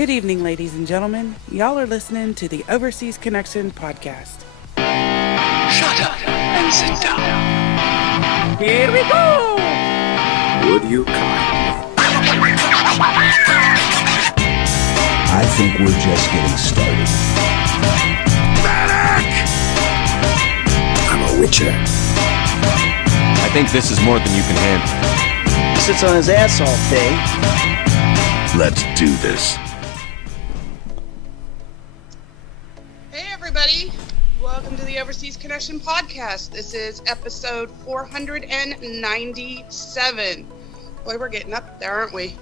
Good evening, ladies and gentlemen. Y'all are listening to the Overseas Connection podcast. Shut up and sit down. Here we go! Would you kindly? I think we're just getting started. Medic! I'm a witcher. I think this is more than you can handle. He sits on his ass all day. Let's do this. Hey everybody, welcome to the Overseas Connection podcast. This is episode 497. Boy, we're getting up there, aren't we?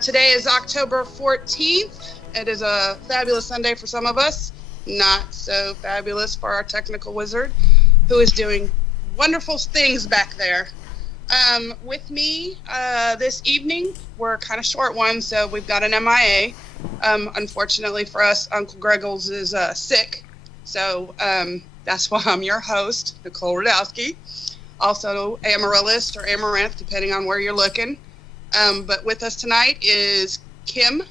Today is October 14th. It is a fabulous Sunday for some of us. Not so fabulous for our technical wizard, who is doing wonderful things back there. With me this evening, we're kind of short one, so we've got an MIA. Unfortunately for us, Uncle Greggles is sick, so that's why I'm your host, Nicole Radowski. Also Amaryllis or Amaranth, depending on where you're looking. But with us tonight is Kim.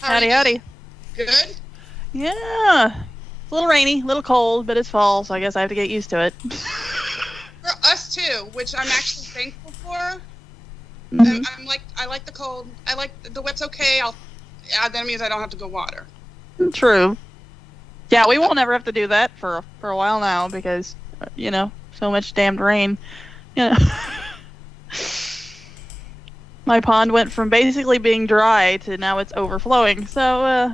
Howdy. Good? Yeah. It's a little rainy, a little cold, but it's fall, so I guess I have to get used to it. For us too, which I'm actually thankful for. Mm-hmm. I like the cold. I like the wet's okay. That means I don't have to go water. True. Yeah, we won't ever have to do that for a while now because, so much damned rain. My pond went from basically being dry to now it's overflowing. So,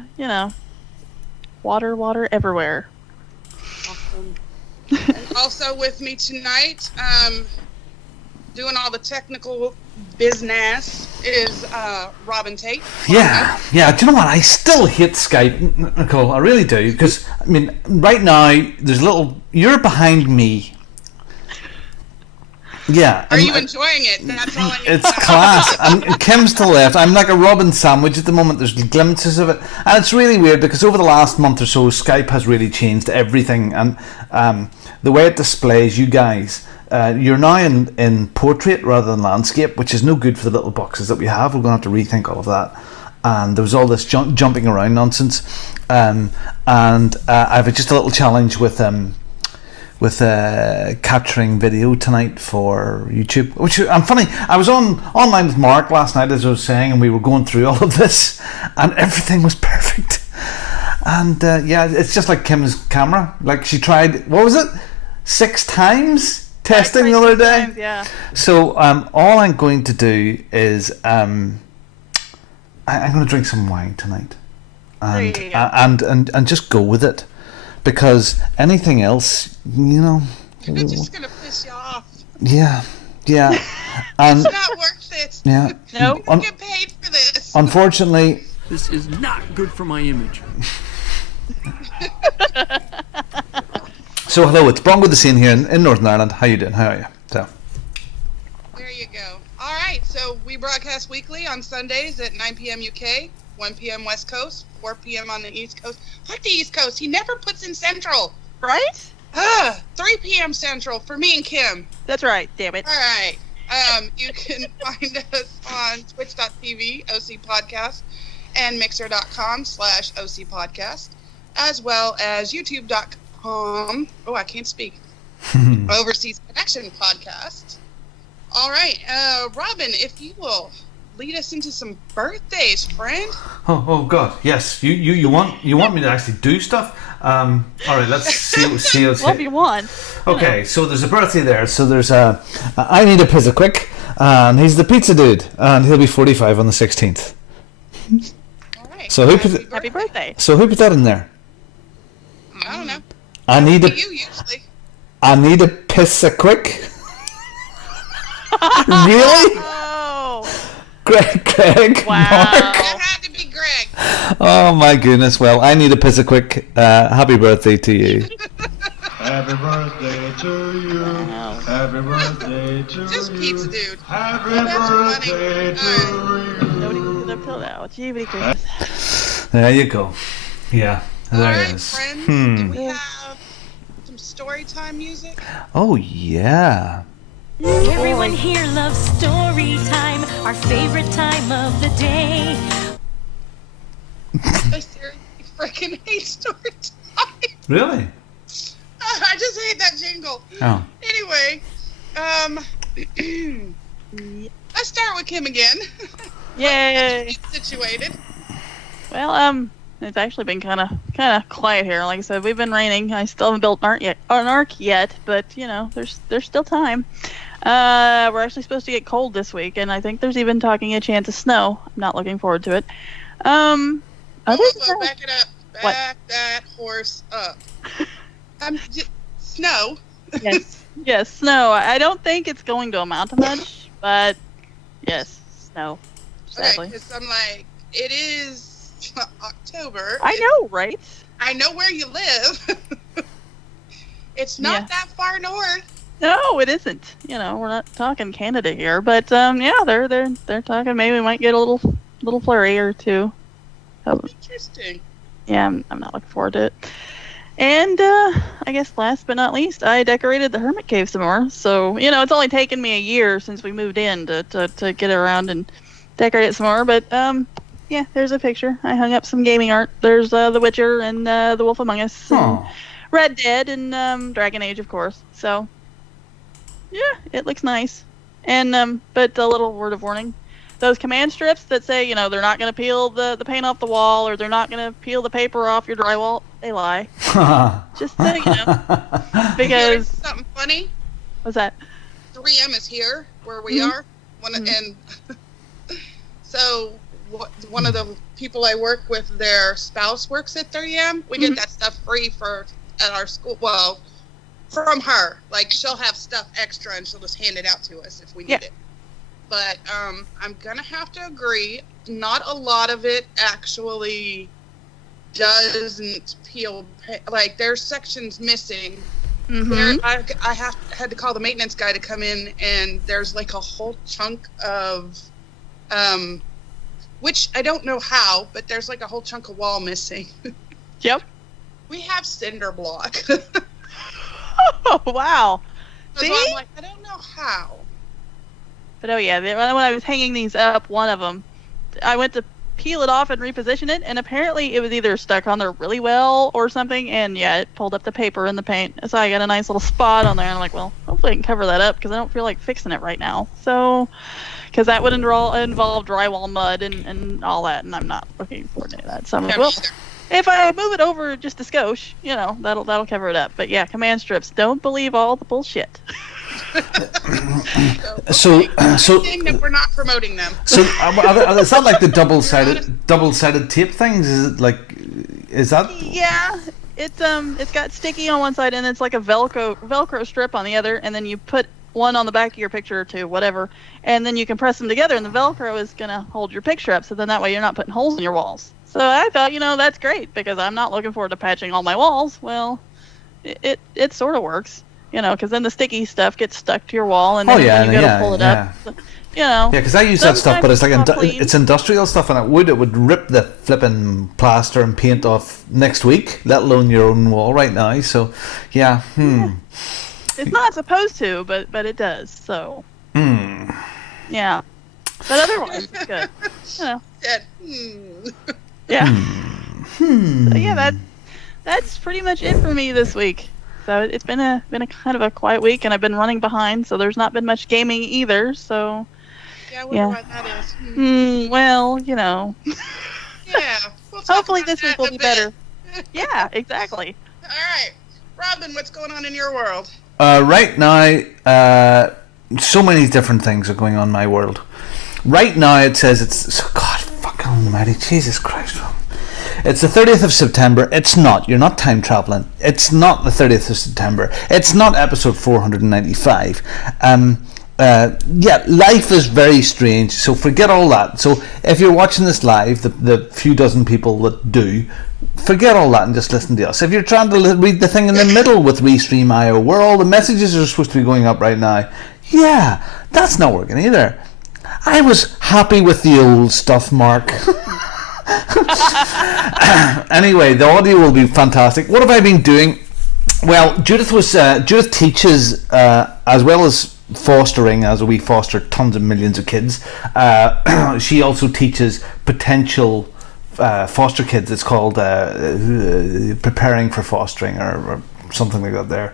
water everywhere. Awesome. And also with me tonight, doing all the technical business is Robin Tate. Yeah. Do you know what? I still hate Skype, Nicole. I really do, because right now there's you're behind me. Yeah. Are you enjoying it? That's all I need It's to know. class. And Kim's to the left. I'm like a Robin sandwich at the moment. There's glimpses of it, and it's really weird because over the last month or so, Skype has really changed everything, and the way it displays you guys. You're now in portrait rather than landscape, which is no good for the little boxes that we have. We're going to have to rethink all of that. And there was all this jumping around nonsense. And I have just a little challenge with capturing video tonight for YouTube. Which I'm funny. I was online with Mark last night, as I was saying, and we were going through all of this, and everything was perfect. And it's just like Kim's camera. Like she tried, what was it, 6 times? Testing the other day. Times, yeah. So all I'm going to do is I'm going to drink some wine tonight, and just go with it, because anything else, It's just gonna piss you off. Yeah. And It's not worth it. yeah. Nope. You don't get paid for this. Unfortunately, This is not good for my image. so hello, it's Bronco the Scene here in Northern Ireland. How you doing? How are you? So. There you go. All right, so we broadcast weekly on Sundays at 9 p.m. UK, 1 p.m. West Coast, 4 p.m. on the East Coast. Fuck the East Coast. He never puts in Central. Right? 3 p.m. Central for me and Kim. That's right, damn it. All right. You can find us on twitch.tv, OC Podcast, and mixer.com/OC Podcast, as well as youtube.com. I can't speak. Overseas Connection Podcast. All right, Robin, if you will lead us into some birthdays, friend. Oh God, yes. You want me to actually do stuff? All right, let's see. Well, if you want. Okay, so there's a birthday there. So there's I need a pizza quick, and he's the pizza dude, and he'll be 45 on the 16th. All right. So Happy birthday. So who put that in there? I don't know. I need a You usually. pizza quick. Really? Oh. Greg. Wow. Mark. That had to be Greg. Oh my goodness. Well, I need a pizza quick. Happy birthday to you. Happy birthday to you. Happy birthday to Just you. pizza dude. Happy That's birthday funny. to you. Nobody can do till now. Gee, Christmas. There you go. Yeah, All there right, it is. friends. Do we have some story time music? Oh yeah. Everyone here loves story time, our favorite time of the day. I seriously freaking hate story time. Really? I just hate that jingle. Oh. Anyway, let's start with Kim again. Yay! Situated. Well, it's actually been kind of quiet here. Like I said, we've been raining. I still haven't built an ark yet, but there's still time. We're actually supposed to get cold this week, and I think there's even talking a chance of snow. I'm not looking forward to it. Other than Back it up. Back that horse up. Snow. Yes, snow. I don't think it's going to amount to much, but yes, snow. Sadly. Okay, because I'm like, it is October. I know, right? I know where you live. It's not that far north. No, it isn't. We're not talking Canada here, but they're talking maybe we might get a little flurry or two. Interesting. Yeah, I'm not looking forward to it. And I guess last but not least, I decorated the Hermit Caves some more. So it's only taken me a year since we moved in to get around and decorate it some more. But yeah, there's a picture. I hung up some gaming art. There's The Witcher and The Wolf Among Us, and Red Dead, and Dragon Age, of course. So yeah, it looks nice. And but a little word of warning: those command strips that say they're not going to peel the paint off the wall, or they're not going to peel the paper off your drywall, they lie. Just so you know, because something funny. What's that? 3M is here where we are. And so one of the people I work with, their spouse works at 3M. We get that stuff free at our school. Well, from her, like she'll have stuff extra and she'll just hand it out to us if we need it. But I'm gonna have to agree, not a lot of it actually doesn't peel. Like there's sections missing. I had to call the maintenance guy to come in, and there's like a whole chunk of which I don't know how, but there's like a whole chunk of wall missing. Yep. We have cinder block. Oh wow. So I'm like, I don't know how. But when I was hanging these up, one of them, I went to peel it off and reposition it, and apparently it was either stuck on there really well or something, and it pulled up the paper and the paint. So I got a nice little spot on there, and I'm like, well, hopefully I can cover that up because I don't feel like fixing it right now. So, because that would involve drywall mud and all that, and I'm not looking forward to that. So I'm like, well, if I move it over just a skosh, that'll cover it up. But yeah, command strips, don't believe all the bullshit. So that we're not promoting them. So is that like the double-sided tape things? Is that? Yeah, it's got sticky on one side and it's like a Velcro strip on the other, and then you put one on the back of your picture or two, whatever, and then you can press them together, and the Velcro is gonna hold your picture up. So then that way you're not putting holes in your walls. So I thought, that's great because I'm not looking forward to patching all my walls. Well, it sort of works. Because then the sticky stuff gets stuck to your wall, and then when you go to pull it up, Yeah, because I use that stuff, but it's like it's industrial stuff, and it would rip the flipping plaster and paint off next week, let alone your own wall right now. So, yeah. It's not supposed to, but it does. So. Yeah. But otherwise, it's good. Yeah. So yeah, that's pretty much it for me this week. So it's been a kind of a quiet week, and I've been running behind, so there's not been much gaming either. So I wonder why that is. Well, Yeah. We'll hopefully this week will be better. Yeah, exactly. All right, Robin, what's going on in your world? Right now, so many different things are going on in my world. Right now, it says it's God fucking almighty, Jesus Christ. It's the 30th of September. It's not. You're not time traveling. It's not the 30th of September. It's not episode 495. Life is very strange, so forget all that. So if you're watching this live, the few dozen people that do, forget all that and just listen to us. If you're trying to read the thing in the middle with Restream.io, where all the messages are supposed to be going up right now, that's not working either. I was happy with the old stuff, Mark. Anyway, the audio will be fantastic. What have I been doing? Well, Judith teaches as well as fostering, as we foster tons of millions of kids. She also teaches potential foster kids. It's called Preparing for Fostering or something like that there.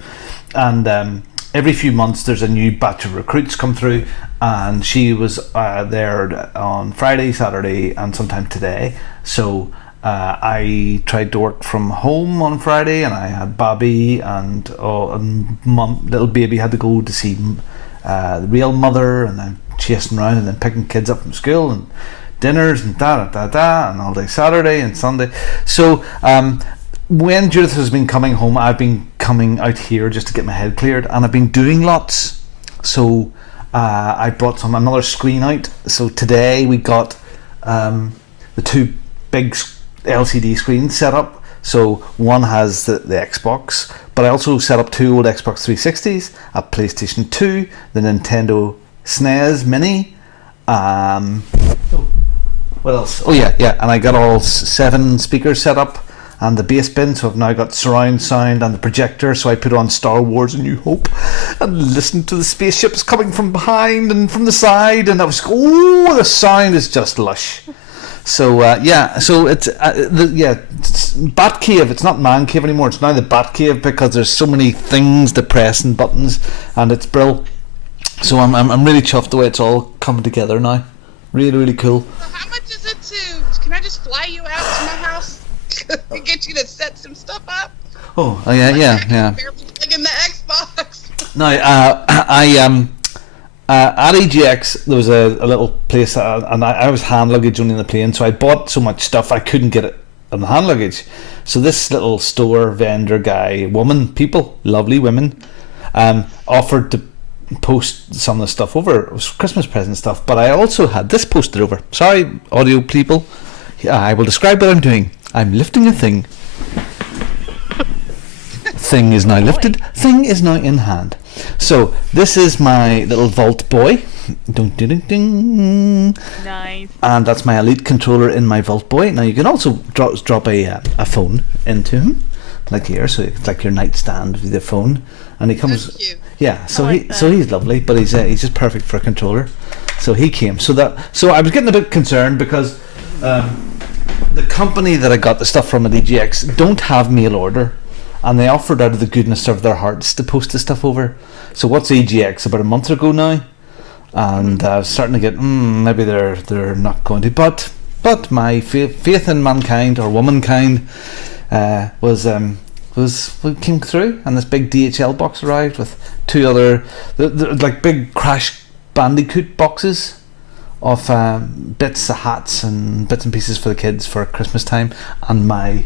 And every few months there's a new batch of recruits come through, and she was there on Friday, Saturday, and sometime today. So I tried to work from home on Friday, and I had Bobby and mum, little baby had to go to see the real mother, and I'm chasing around and then picking kids up from school and dinners and and all day Saturday and Sunday. So when Judith has been coming home, I've been coming out here just to get my head cleared, and I've been doing lots. So I brought another screen out. So today we got the two big LCD screens set up. So one has the Xbox, but I also set up two old Xbox 360s, a PlayStation 2, the Nintendo SNES Mini. What else? Oh yeah, and I got all 7 speakers set up and the bass bin, so I've now got surround sound and the projector, so I put on Star Wars A New Hope and listened to the spaceships coming from behind and from the side, and I was, the sound is just lush. So so it's it's Bat Cave. It's not Man Cave anymore. It's now the Bat Cave because there's so many things to press and buttons, and it's brill. So I'm really chuffed the way it's all coming together now. Really cool. So how much is it to? Can I just fly you out to my house and get you to set some stuff up? Oh yeah. Barely plugging the Xbox. No, at EGX there was a little place, and I was hand luggage only in the plane, so I bought so much stuff I couldn't get it on the hand luggage. So this little store vendor guy, people, lovely women, offered to post some of the stuff over. It was Christmas present stuff, but I also had this posted over. Sorry, audio people, I will describe what I'm doing. I'm lifting a thing. Thing is now lifted. Thing is now in hand. So this is my little Vault Boy. Nice. And that's my Elite controller in my Vault Boy. Now you can also drop a phone into him, like here. So it's like your nightstand with the phone, and he comes. That's cute. Yeah. So he's lovely, but he's just perfect for a controller. So he came. So I was getting a bit concerned because the company that I got the stuff from at EGX don't have mail order. And they offered out of the goodness of their hearts to post the stuff over. So what's EGX? About a month ago now, and I was starting to get maybe they're not going to. But my faith in mankind or womankind came through, and this big DHL box arrived with 2 other like big Crash Bandicoot boxes of bits of hats and bits and pieces for the kids for Christmas time, and my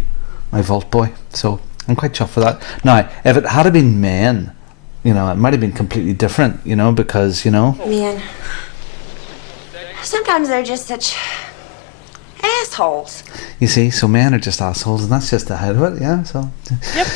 Vault Boy. So I'm quite chuffed for that. Now, if it had been men, it might have been completely different, because, Men. Sometimes they're just such assholes. You see, so men are just assholes, and that's just the head of it, yeah, so. Yep.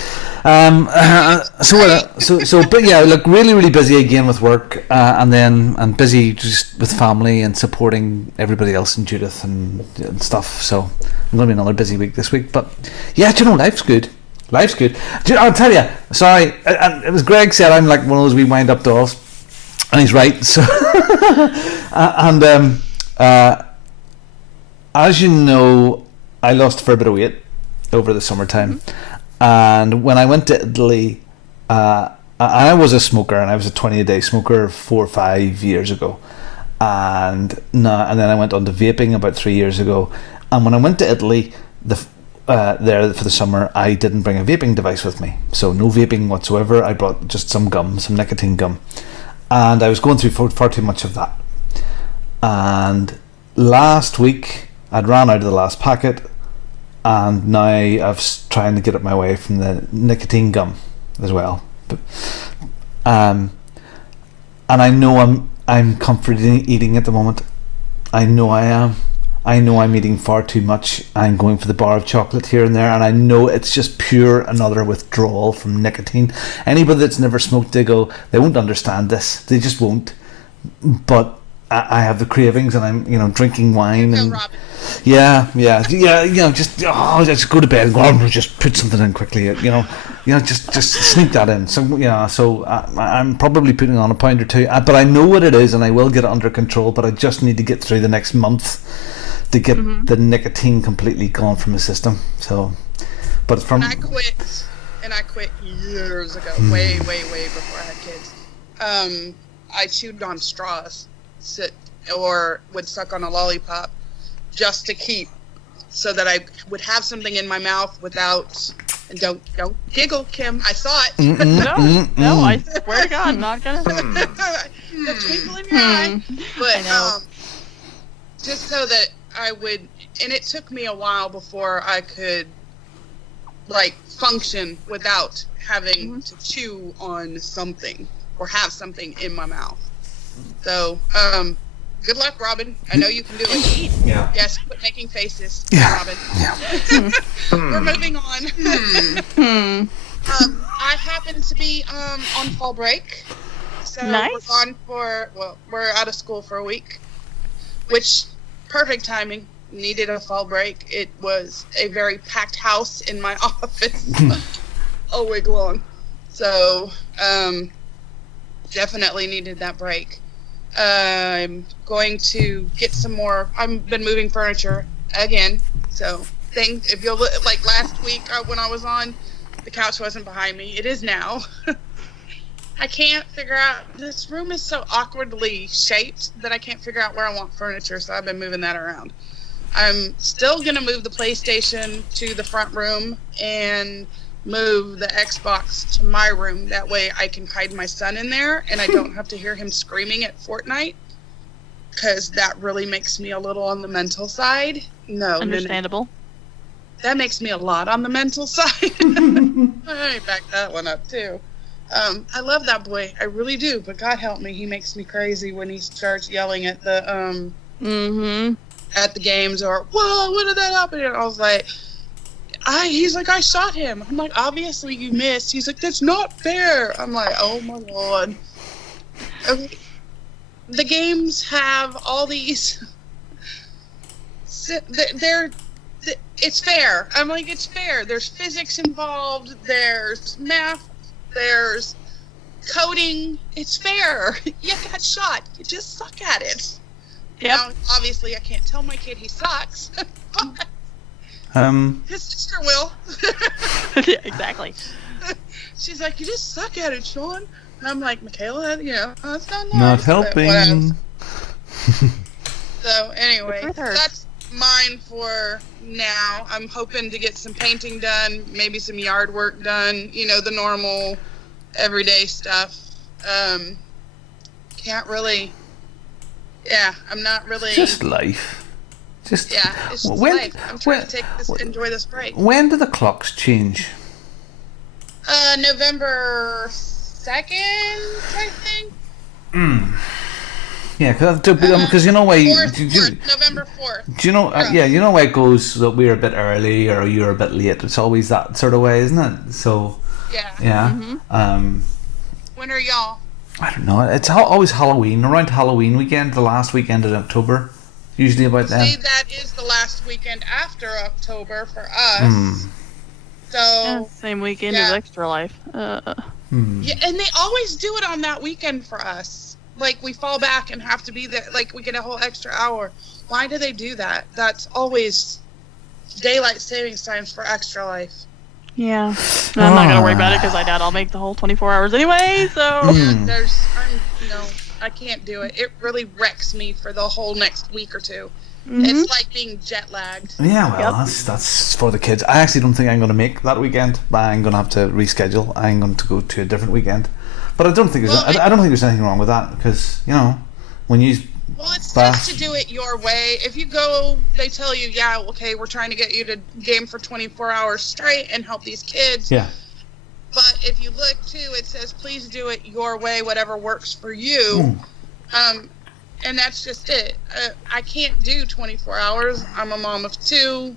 But yeah, look, really busy again with work, and busy just with family and supporting everybody else in Judith and stuff, so I'm going to be another busy week this week, but yeah, life's good. Life's good. I'll tell you, sorry, and it was Greg said I'm like one of those wee wind-up dolls, and he's right. So, as you know, I lost a fair bit of weight over the summertime, and when I went to Italy, I was a smoker, and I was a 20-a-day smoker 4 or 5 years ago, and then I went on to vaping about 3 years ago, and when I went to Italy, there for the summer, I didn't bring a vaping device with me, so no vaping whatsoever. I brought just some nicotine gum, and I was going through far too much of that. And last week I'd ran out of the last packet, and now I'm trying to get it my way from the nicotine gum as well. But, and I know I'm comforting eating at the moment. I know I am. I know I'm eating far too much. I'm going for the bar of chocolate here and there, and I know it's just pure another withdrawal from nicotine. Anybody that's never smoked, they won't understand this. They just won't. But I have the cravings, and I'm drinking wine and just go to bed and go, just put something in quickly, just sneak that in. So I'm probably putting on a pound or two, but I know what it is, and I will get it under control. But I just need to get through the next month to get the nicotine completely gone from the system. So, but from And I quit years ago, way before I had kids. I chewed on straws, or would suck on a lollipop, just to keep, so that I would have something in my mouth without. And don't giggle, Kim. I saw it. No, I swear to God, I'm not gonna. The twinkle in your eye. But just so that I would, and it took me a while before I could, like, function without having to chew on something or have something in my mouth. So, good luck, Robin. I know you can do it. Yeah. Yes, quit making faces, Yeah. Robin. Yeah. We're moving on. I happen to be on fall break. So Nice. we're out of school for a week, which perfect timing. Needed a fall break. It was a very packed house in my office all week long. So, definitely needed that break. I'm going to get some more. I've been moving furniture again. So, if you'll look, like last week when I was on, the couch wasn't behind me. It is now. I can't figure out. This room is so awkwardly shaped that I can't figure out where I want furniture. So I've been moving that around. I'm still going to move the PlayStation to the front room and move the Xbox to my room. That way I can hide my son in there and I don't have to hear him screaming at Fortnite, because that really makes me a little on the mental side. No. Understandable. That makes me a lot on the mental side. I back that one up too. I love that boy. I really do, but God help me, he makes me crazy when he starts yelling at the at the games, or whoa, what did that happen? And I was like, he's like, I shot him. I'm like, obviously you missed. He's like, that's not fair. I'm like, oh my Lord. Okay. The games have all these. It's fair. I'm like, it's fair. There's physics involved. There's math. There's coding. It's fair. You got shot. You just suck at it. Yep. Now, obviously, I can't tell my kid he sucks. But his sister will. Yeah, exactly. She's like, you just suck at it, Sean. And I'm like, Michaela, that's not nice. Not helping. So anyway, Good for her. that's mine for now. I'm hoping to get some painting done, maybe some yard work done. The normal, everyday stuff. Can't really. Yeah, I'm not really. Just life. It's just life. I'm trying to enjoy this break. When do the clocks change? November 2nd, I think. Yeah, because you know why. November 4th. Do you know? You know why it goes that we're a bit early or you're a bit late. It's always that sort of way, isn't it? So. Yeah. Yeah. When are y'all? I don't know. It's always Halloween, around Halloween weekend, the last weekend in October. Usually about then. See, that is the last weekend after October for us. So same weekend as Extra Life. yeah, and they always do it on that weekend for us. Like, we fall back and have to be there. Like, we get a whole extra hour. Why do they do that? That's always daylight savings times for Extra Life. Yeah. No, I'm not gonna worry about it because I doubt I'll make the whole 24 hours anyway. So I can't do it. It really wrecks me for the whole next week or two. It's like being jet lagged. Yeah, well, that's for the kids. I actually don't think I'm going to make that weekend, but I'm going to have to reschedule. I'm going to go to a different weekend. But I don't think there's anything wrong with that, because when you. Well, it's best to do it your way. If you go, they tell you, we're trying to get you to game for 24 hours straight and help these kids. Yeah. But if you look too, it says, please do it your way, whatever works for you. And that's just it. I can't do 24 hours. I'm a mom of 2,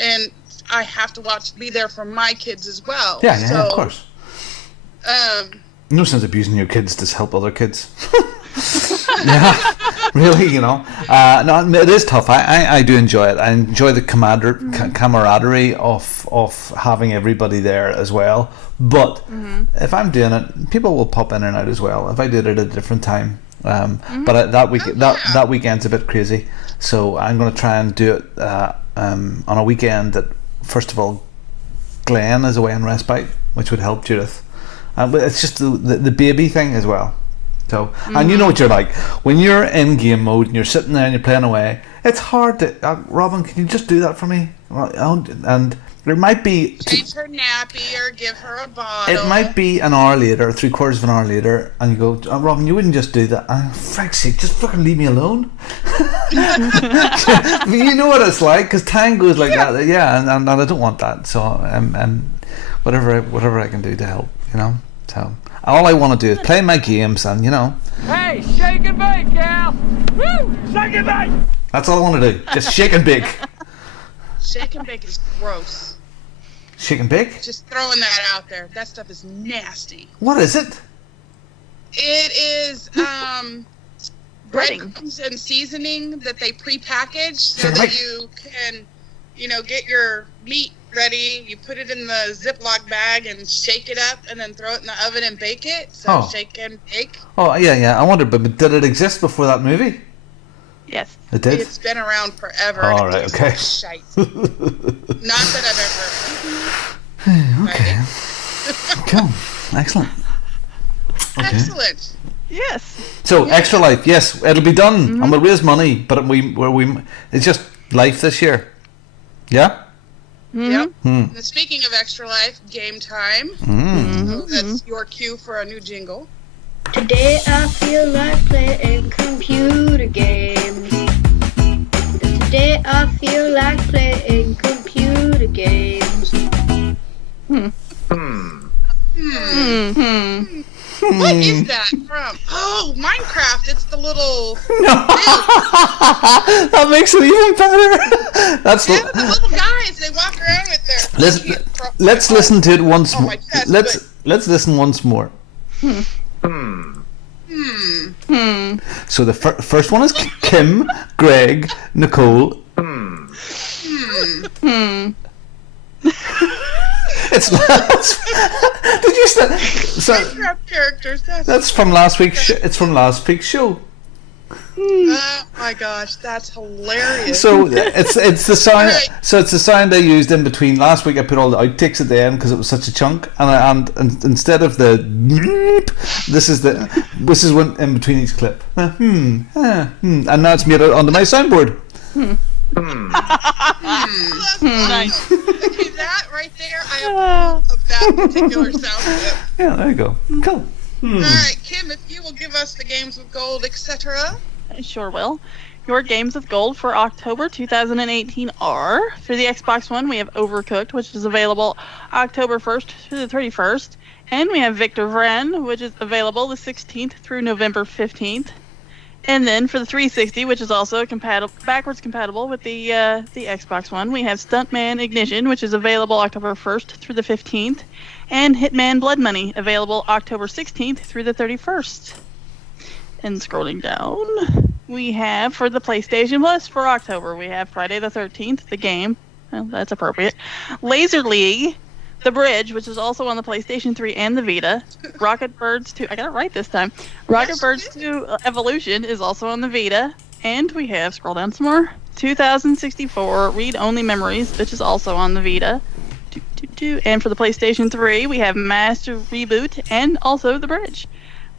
and I have to be there for my kids as well. Yeah, of course. No sense abusing your kids to help other kids. Yeah, really, no, it is tough. I do enjoy it. I enjoy the camaraderie of having everybody there as well. But if I'm doing it, people will pop in and out as well. If I did it at a different time, But that weekend's a bit crazy, so I'm going to try and do it on a weekend that, first of all, Glenn is away on respite, which would help Judith. But it's just the baby thing as well. So, and you know what you're like when you're in game mode and you're sitting there and you're playing away. It's hard to Robin, can you just do that for me? And there might be change her nappy or give her a bottle. It might be an hour later, 3/4 of an hour later, and you go, oh, Robin, you wouldn't just do that. For fuck's sake, just fucking leave me alone. You know what it's like, because time goes like that. Yeah, and I don't want that. So, whatever I can do to help, you know. So all I want to do is play my games, and you know. Hey, shake and bake, Cal! Woo! Shake and bake! That's all I want to do. Just shake and bake. Shake and bake is gross. Shake and bake? Just throwing that out there. That stuff is nasty. What is it? It is breadcrumbs and seasoning that they pre-package so that you can, get your meat ready. You put it in the Ziploc bag and shake it up and then throw it in the oven and bake it. So shake and bake. Oh, yeah. I wondered, but did it exist before that movie? Yes. It did? It's been around forever. All right, okay. Shite. Not that I've ever... Okay. Cool. Excellent. Okay. Excellent. Yes. So, Extra Life, yes, it'll be done, and we'll raise money, but it's just life this year. Yeah? Yep. And speaking of Extra Life, game time. So that's your cue for a new jingle. Today I feel like playing computer games. Today I feel like playing computer games. What is that from? Oh, Minecraft. It's the little... That makes it even better. That's the little guys. They walk around with their... Let's listen to it once more. Let's listen once more. So the first one is Kim, Greg, Nicole. It's did you say? Minecraft characters. That's from last week's. It's from last week's show. Oh my gosh, that's hilarious. So it's the sound. Right. So it's the sound I used in between. Last week I put all the outtakes at the end because it was such a chunk, and instead of the this is when in between each clip. And now it's made it onto my soundboard. Nice. Okay, that right there, I have of that particular sound clip. Yeah, there you go. Cool. Alright, Kim, if you will give us the games of gold, etc. I sure will. Your games of gold for October 2018 are, for the Xbox One, we have Overcooked, which is available October 1st through the 31st. And we have Victor Vran, which is available the 16th through November 15th. And then for the 360, which is also backwards compatible with the Xbox One, we have Stuntman Ignition, which is available October 1st through the 15th, and Hitman Blood Money, available October 16th through the 31st. And scrolling down, we have for the PlayStation Plus for October, we have Friday the 13th, the game, well, that's appropriate, Laser League, The Bridge, which is also on the PlayStation 3 and the Vita. Rocket Birds 2, I got it right this time. Rocket Birds 2 Evolution is also on the Vita. And we have, scroll down some more, 2064 Read Only Memories, which is also on the Vita. And for the PlayStation 3, we have Master Reboot and also The Bridge.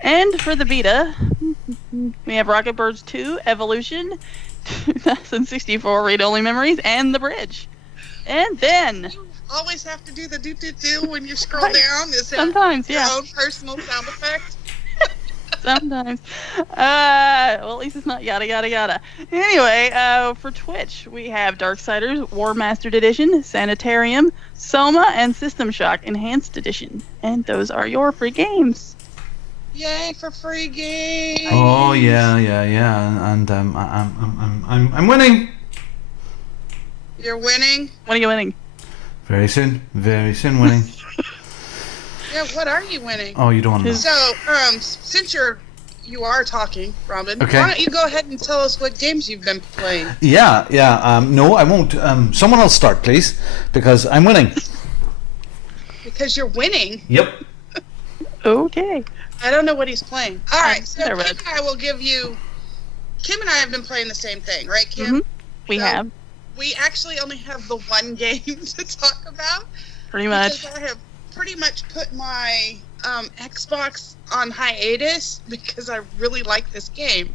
And for the Vita, we have Rocket Birds 2 Evolution, 2064 Read Only Memories, and The Bridge. And then... always have to do the do when you scroll down. Is sometimes, your own personal sound effect? Sometimes. Well, at least it's not yada yada yada. Anyway, for Twitch, we have Darksiders War Mastered Edition, Sanitarium, Soma, and System Shock Enhanced Edition. And those are your free games. Yay for free games! Oh yeah, and I'm winning. You're winning. When are you winning? Very soon winning. Yeah, what are you winning? Oh, you don't want to know. So, since you are talking, Robin, okay. Why don't you go ahead and tell us what games you've been playing? Yeah, no, I won't. Someone else start, please, because I'm winning. Because you're winning? Yep. Okay. I don't know what he's playing. All right, so Kim Red. and I will give you... Kim and I have been playing the same thing, right, Kim? Mm-hmm. We have. We actually only have the one game to talk about. Pretty much. Because I have pretty much put my Xbox on hiatus because I really like this game.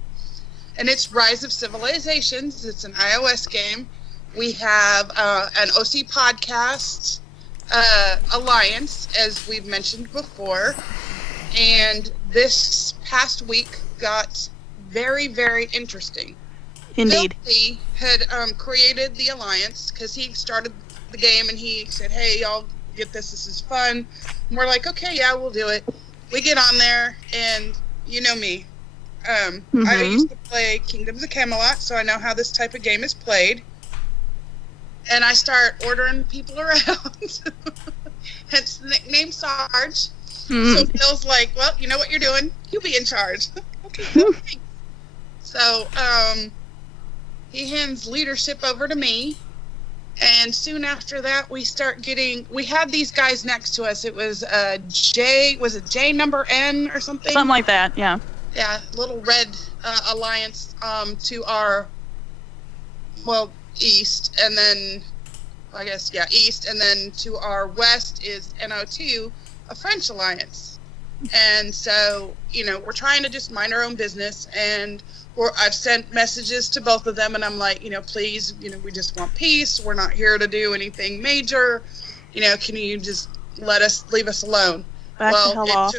And it's Rise of Civilizations. It's an iOS game. We have an OC Podcast Alliance, as we've mentioned before. And this past week got very, very interesting. Indeed. He had created the Alliance because he started the game and he said, hey, y'all get this. This is fun. And we're like, okay, yeah, we'll do it. We get on there and you know me. I used to play Kingdoms of Camelot, so I know how this type of game is played. And I start ordering people around. Hence the nickname Sarge. So Phil's like, well, you know what you're doing. You be in charge. Okay, Phil, thanks. So he hands leadership over to me. And soon after that, we had these guys next to us. It was J number N or something? Something like that, yeah. Yeah, little red alliance to our, east, and then, east, and then to our west is NO2, a French alliance. And so, we're trying to just mind our own business, and I've sent messages to both of them, and I'm like, please, we just want peace. We're not here to do anything major. Can you just leave us alone? Back the hell off,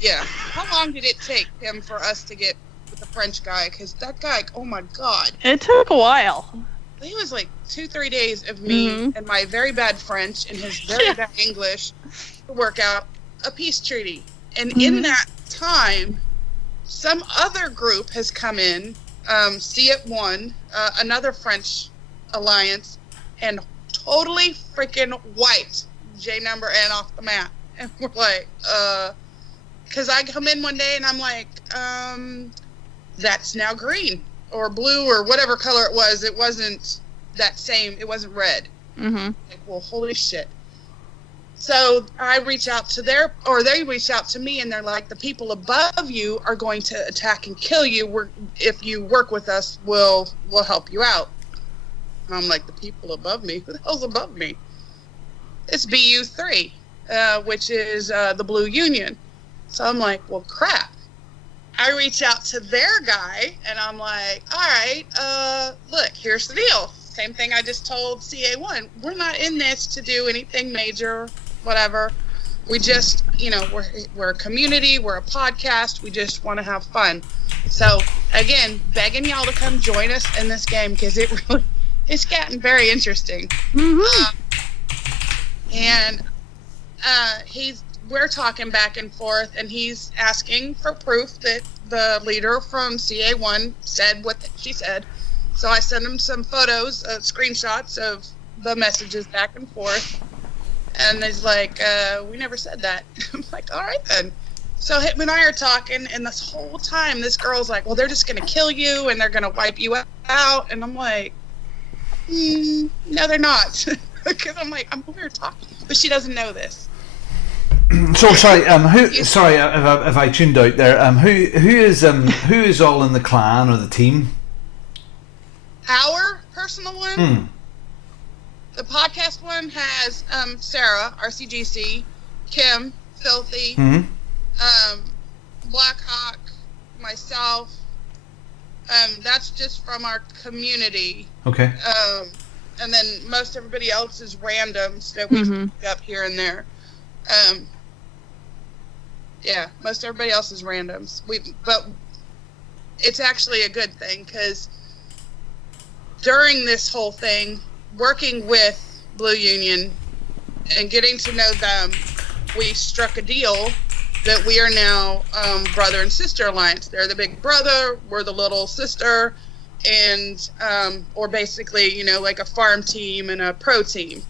Yeah. How long did it take him for us to get with the French guy? Because that guy, oh my God. It took a while. It was like 2-3 days of me and my very bad French and his very bad English to work out a peace treaty. And in that time, some other group has come in, See It One, another French alliance, and totally freaking wiped J number N off the map. And we're like, because I come in one day and I'm like, that's now green or blue or whatever color it was. It wasn't that same. It wasn't red. Like, well, holy shit. So I reach out to they reach out to me and they're like, the people above you are going to attack and kill you. If you work with us, we'll help you out. And I'm like, the people above me? Who the hell's above me? It's BU3, which is the Blue Union. So I'm like, well, crap. I reach out to their guy, and I'm like, all right, look, here's the deal. Same thing I just told CA1. We're not in this to do anything major, whatever. We just, we're a community. We're a podcast. We just want to have fun. So, again, begging y'all to come join us in this game because it's gotten very interesting. We're talking back and forth, and he's asking for proof that the leader from CA1 said what she said. So I sent him some photos, screenshots of the messages back and forth. And he's like, we never said that. I'm like, all right then. So him and I are talking, and this whole time, this girl's like, well, they're just going to kill you, and they're going to wipe you out. And I'm like, no, they're not. Because I'm like, I'm over here talking. But she doesn't know this. So sorry, sorry if I tuned out there. Who is all in the clan or the team? Our personal one. The podcast one has Sarah, RCGC, Kim, Filthy, Blackhawk, myself. That's just from our community. Okay. And then most everybody else is randoms that we pick up here and there. Yeah, most everybody else is randoms. But it's actually a good thing because during this whole thing, working with Blue Union and getting to know them, we struck a deal that we are now brother and sister alliance. They're the big brother, we're the little sister, and or basically, like a farm team and a pro team.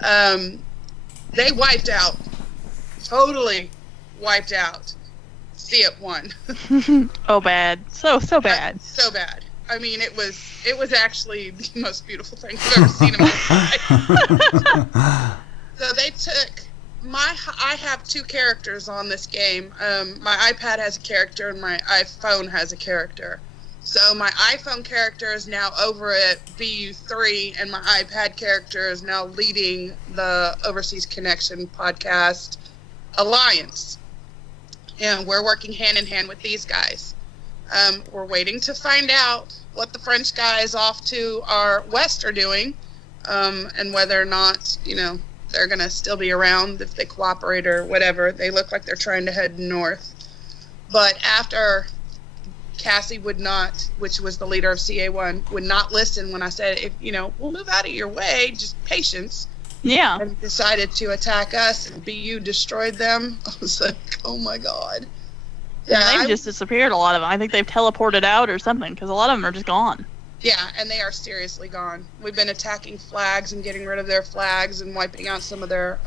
They wiped out. Totally wiped out. See It One. Oh, bad. So bad. So bad. I mean, it was actually the most beautiful thing I've ever seen in my life. So they took I have 2 characters on this game. My iPad has a character and my iPhone has a character. So my iPhone character is now over at BU3, and my iPad character is now leading the Overseas Connection podcast alliance. And we're working hand in hand with these guys. We're waiting to find out what the French guys off to our west are doing, and whether or not, they're going to still be around if they cooperate or whatever. They look like they're trying to head north. But after Cassie would not, which was the leader of CA1, would not listen when I said, we'll move out of your way, just patience. Yeah. And decided to attack us, and BU destroyed them. I was like, oh my God. Yeah, they've just disappeared, a lot of them. I think they've teleported out or something, because a lot of them are just gone. Yeah, and they are seriously gone. We've been attacking flags and getting rid of their flags and wiping out some of their,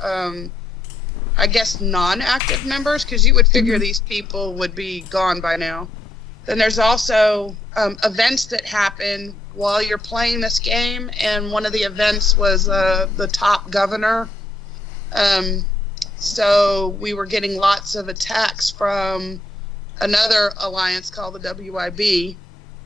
I guess, non-active members, because you would figure these people would be gone by now. Then there's also events that happen while you're playing this game, and one of the events was the top governor. So we were getting lots of attacks from another alliance called the WIB.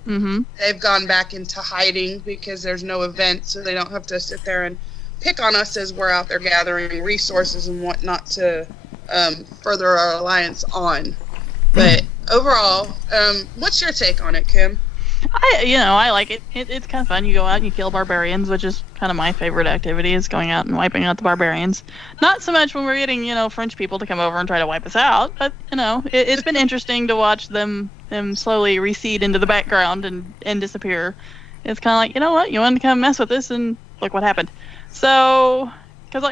Mm-hmm. They've gone back into hiding because there's no event, so they don't have to sit there and pick on us as we're out there gathering resources and whatnot to further our alliance on. But overall, what's your take on it, Kim? I like it. It's kind of fun. You go out and you kill barbarians, which is kind of my favorite activity, is going out and wiping out the barbarians. Not so much when we're getting, French people to come over and try to wipe us out, but, it's been interesting to watch them slowly recede into the background and disappear. It's kind of like, you know what, you wanted to come mess with this, and look what happened. So, because,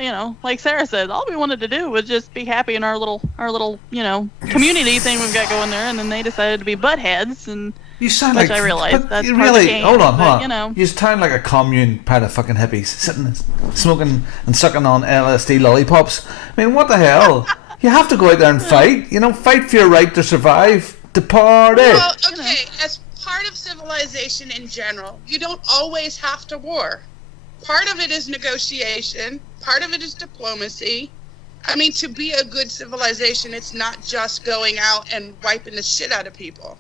like Sarah said, all we wanted to do was just be happy in our little, community thing we've got going there, and then they decided to be buttheads, and you sound which like, I realize that's you part really, of the game, hold on. but. You sound like a commune pile of fucking hippies sitting smoking and sucking on LSD lollipops. I mean, what the hell? You have to go out there and fight. Fight for your right to survive, to party. Well, okay, as part of civilization in general, you don't always have to war. Part of it is negotiation. Part of it is diplomacy. I mean, to be a good civilization, it's not just going out and wiping the shit out of people.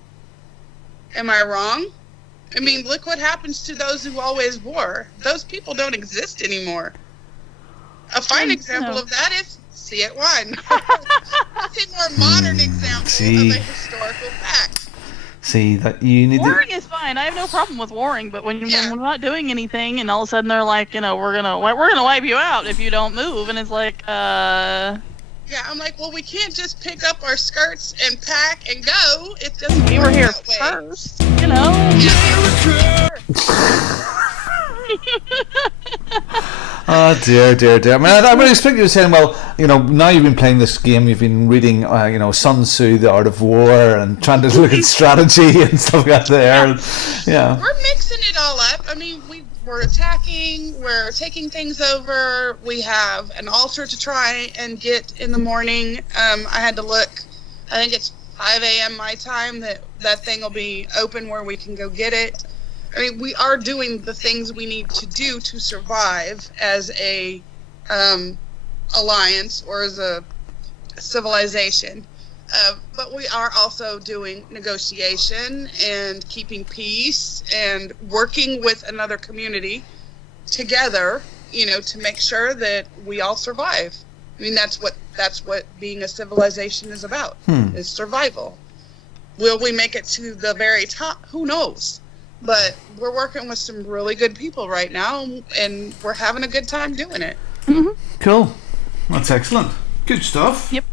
Am I wrong? I mean, look what happens to those who always war. Those people don't exist anymore. A fine example of that is C1. That's a more modern example of a historical fact. See, that you need warring is fine. I have no problem with warring, but when we're not doing anything, and all of a sudden they're like, we're gonna wipe you out if you don't move, and it's like, Yeah, I'm like, well, we can't just pick up our skirts and pack and go. It doesn't. We were here that way. first, Oh dear. I mean, I would expect you to say, well, now you've been playing this game, you've been reading, Sun Tzu, The Art of War, and trying to look at strategy and stuff like that. Yeah. We're mixing it all up. I mean, we're attacking, we're taking things over, we have an altar to try and get in the morning. I had to look, I think it's 5 a.m. my time that thing will be open where we can go get it. I mean, we are doing the things we need to do to survive as a alliance or as a civilization. But we are also doing negotiation and keeping peace and working with another community together, to make sure that we all survive. I mean, that's what being a civilization is about, is survival. Will we make it to the very top? Who knows? But we're working with some really good people right now, and we're having a good time doing it. Mm-hmm. Cool. That's excellent. Good stuff. Yep.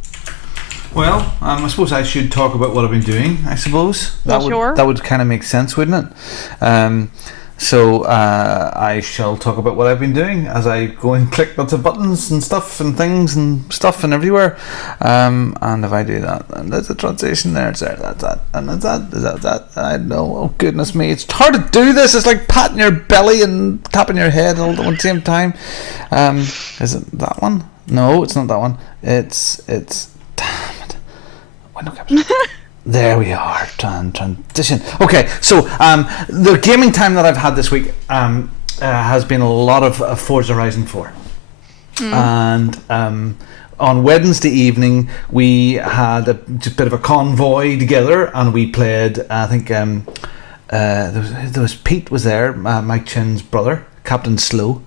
Well, I suppose I should talk about what I've been doing, I suppose. That would kind of make sense, wouldn't it? So I shall talk about what I've been doing as I go and click lots of buttons and stuff and things and stuff and everywhere. And if I do that, and there's a transition there, it's there, that's that, and that's that, is that. I know, oh goodness me, it's hard to do this. It's like patting your belly and tapping your head all at the same time. Is it that one? No, it's not that one. It's damn it. Window capture. There we are. Transition. Okay, so the gaming time that I've had this week has been a lot of Forza Horizon 4. And on Wednesday evening we had a just bit of a convoy together, and we played. I think there was Pete was there, Mike Chin's brother, Captain Slow,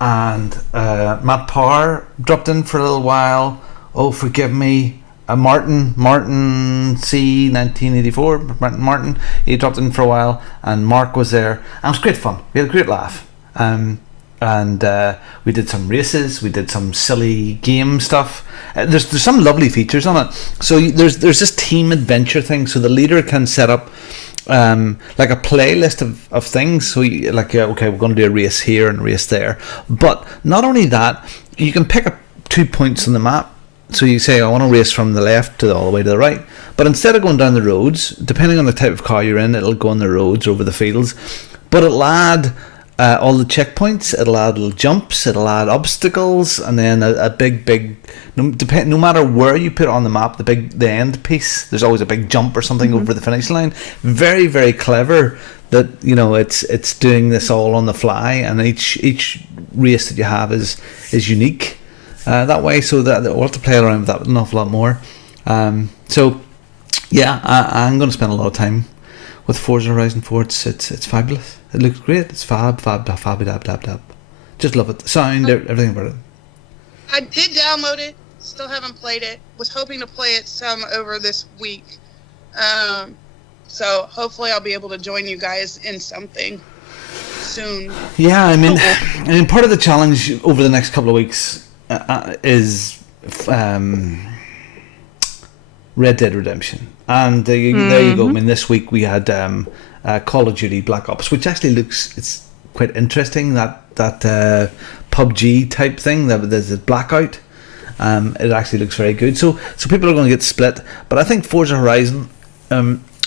and Matt Parr dropped in for a little while. Oh, forgive me. Martin C 1984 Martin, he dropped in for a while, and Mark was there, and it was great fun. We had a great laugh, and we did some races, we did some silly game stuff. There's some lovely features on it. So there's this team adventure thing, so the leader can set up like a playlist of things. So okay, we're going to do a race here and a race there, but not only that, you can pick up 2 points on the map. So you say, I want to race from the left to all the way to the right. But instead of going down the roads, depending on the type of car you're in, it'll go on the roads over the fields. But it'll add all the checkpoints, it'll add little jumps, it'll add obstacles, and then a big no matter where you put it on the map, the end piece, there's always a big jump or something over the finish line. Very, very clever that, it's doing this all on the fly, and each race that you have is unique. That way, so that we'll have to play around with that an awful lot more. So yeah, I'm going to spend a lot of time with Forza Horizon 4. It's fabulous. It looks great. It's fab. Just love it. The sound, everything about it. I did download it. Still haven't played it. Was hoping to play it some over this week. So hopefully I'll be able to join you guys in something soon. Yeah, I mean, part of the challenge over the next couple of weeks is Red Dead Redemption, and there you go. I mean, this week we had Call of Duty Black Ops, which actually it's quite interesting. That PUBG type thing. There's a Blackout. It actually looks very good. So people are going to get split, but I think Forza Horizon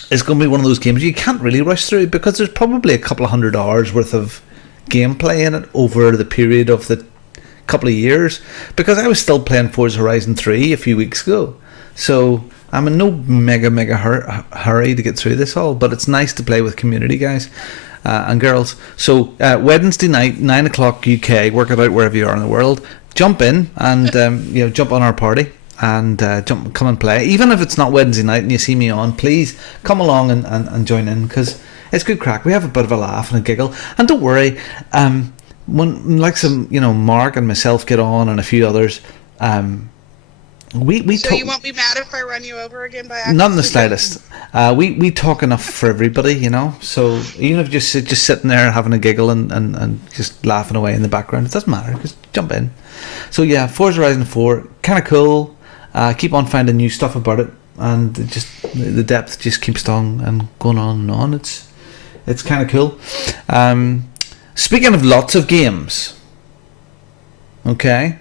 is going to be one of those games you can't really rush through, because there's probably a couple of 100 hours worth of gameplay in it over the period of the couple of years, because I was still playing Forza Horizon 3 a few weeks ago, so I'm in no mega hurry to get through this all, but it's nice to play with community guys and girls. So Wednesday night, 9 o'clock UK, work it out wherever you are in the world, jump in and jump on our party and come and play. Even if it's not Wednesday night and you see me on, please come along and join in, because it's good crack. We have a bit of a laugh and a giggle, and don't worry, when Mark and myself get on and a few others, we so you won't be mad if I run you over again by accident? Not in the slightest. We talk enough for everybody, so even if you're just sitting there having a giggle and just laughing away in the background, it doesn't matter, just jump in. So yeah, Forza Horizon 4, kind of cool. Keep on finding new stuff about it, and the depth just keeps on and going on and on. It's kind of cool. Speaking of lots of games, okay,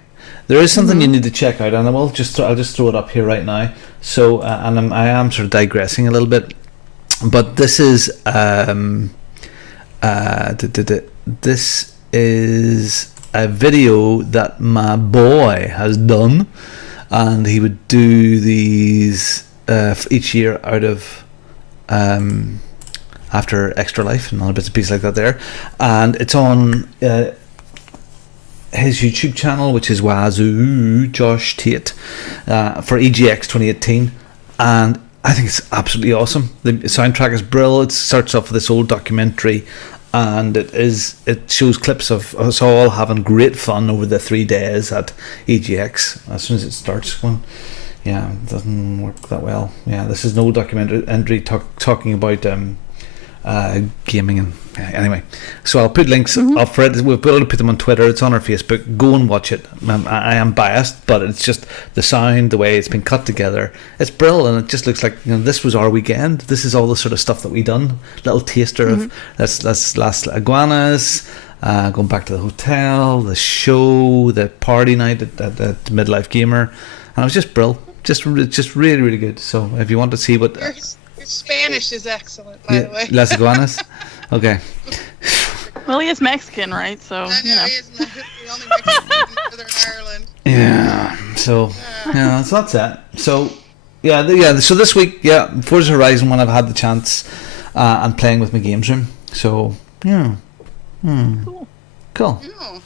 there is something you need to check out, and I'll just throw it up here right now. So, and I am sort of digressing a little bit, but this is this is a video that my boy has done, and he would do these each year out of after Extra Life and other bits and pieces like that there, and it's on his YouTube channel, which is Wazoo Josh Tate, for EGX 2018, and I think it's absolutely awesome. The soundtrack is brilliant. It starts off with this old documentary, and it shows clips of us all having great fun over the 3 days at EGX. As soon as it starts going, yeah, it doesn't work that well. Yeah, this is an old documentary talking about gaming, and anyway, so I'll put links up for it. We've got to put them on Twitter. It's on our Facebook. Go and watch it. I am biased, but it's just the sound, the way it's been cut together, it's brilliant, and it just looks like this was our weekend. This is all the sort of stuff that we done. Little taster of that's Las Iguanas, going back to the hotel, the show, the party night at Midlife Gamer, and it was just brilliant. Just really, really good. So if you want to see what your Spanish is excellent, by the way. Las Iguanas. Okay. Well, he is Mexican, right? So I know, he is the only Mexican in Northern Ireland. Yeah. So so that's that. So yeah. So this week, Forza Horizon, when I've had the chance, and playing with my games room. So yeah. Cool. Oh. All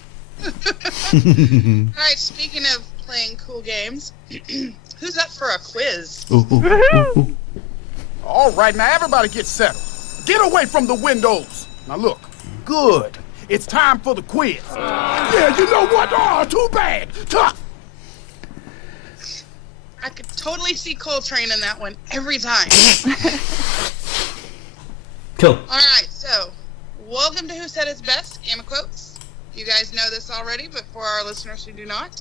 right. Speaking of playing cool games. Who's up for a quiz? All right, now everybody get settled. Get away from the windows. Now look, good. It's time for the quiz. Yeah, you know what? Oh, too bad. Tough. I could totally see Coltrane in that one every time. Cool. All right, so welcome to Who Said It's Best, Gamma Quotes. You guys know this already, but for our listeners who do not,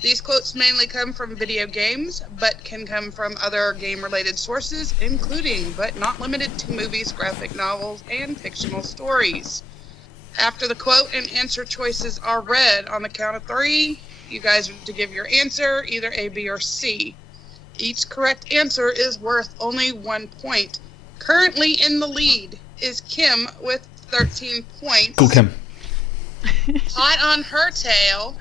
these quotes mainly come from video games, but can come from other game-related sources, including, but not limited to, movies, graphic novels, and fictional stories. After the quote and answer choices are read on the count of 3, you guys are to give your answer, either A, B, or C. Each correct answer is worth only 1 point. Currently in the lead is Kim with 13 points. Go, Kim. Hot on her tail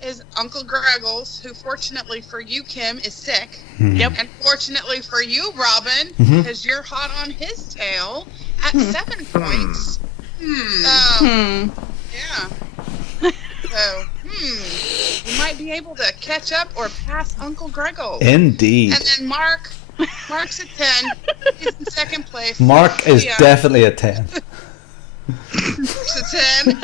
is Uncle Greggles, who fortunately for you, Kim, is sick. Yep. And fortunately for you, Robin, because you're hot on his tail at 7 points. Yeah. So, you might be able to catch up or pass Uncle Greggles. Indeed. And then Mark's at 10. He's in second place. Mark is definitely a 10. Mark's at 10.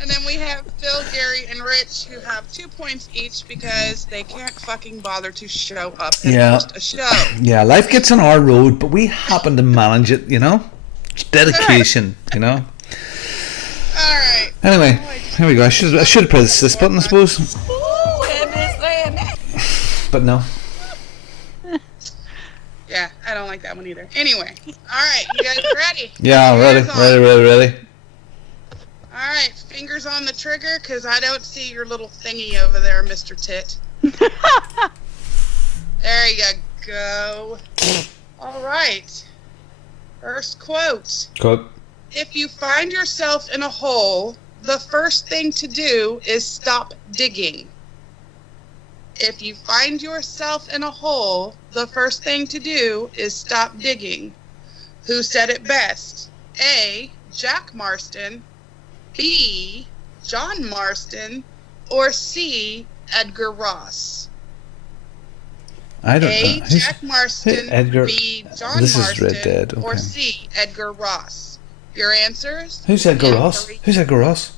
And then we have Phil, Gary, and Rich, who have 2 points each because they can't fucking bother to show up and host a show. Yeah, life gets on our road, but we happen to manage it, you know? It's dedication, you know? Alright. Anyway, here we go. I should have pressed this button, I suppose. But no. Yeah, I don't like that one either. Anyway. Alright, you guys ready? Yeah, ready. Alright, fingers on the trigger, because I don't see your little thingy over there, Mr. Tit. There you go. Alright. First quote. Quote. If you find yourself in a hole, the first thing to do is stop digging. If you find yourself in a hole, the first thing to do is stop digging. Who said it best? A. Jack Marston, B. John Marston, or C. Edgar Ross? I don't A. know. Jack Marston, Edgar. B. John This is Marston, Red Dead. Okay. or C. Edgar Ross? Your answers? Who's Edgar Ross? 3. Who's Edgar Ross?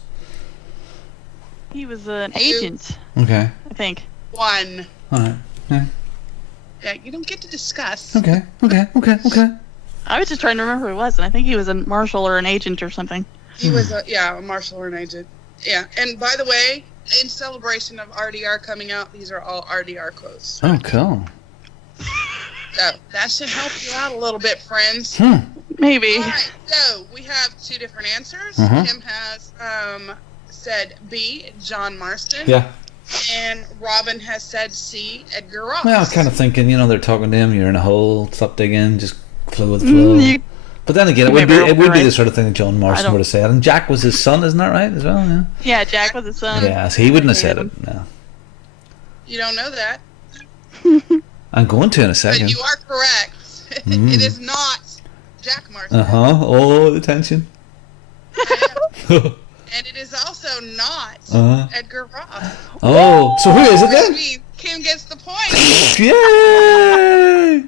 He was an agent, Okay. I think. 1. Alright. Yeah. Yeah, you don't get to discuss. Okay. I was just trying to remember who it was, and I think he was a marshal or an agent or something. He was a marshal or an agent. Yeah, and by the way, in celebration of RDR coming out, these are all RDR quotes. Oh, cool. So that should help you out a little bit, friends. Maybe. All right, so we have 2 different answers. Uh-huh. Kim has said B, John Marston. Yeah. And Robin has said C, Edgar Ross. Well, I was kind of thinking, they're talking to him, you're in a hole, stop digging, just flow with the flow. But then again, it would be the sort of thing that John Marston would have said. And Jack was his son, isn't that right, as well? Yeah, Yeah, Jack was his son. yeah, so he wouldn't have said it, no. You don't know that. I'm going to in a second. But you are correct. It is not Jack Marston. Oh, the tension. And it is also not Edgar Ross. Oh, so who is it then? Which means Kim gets the point. Yay!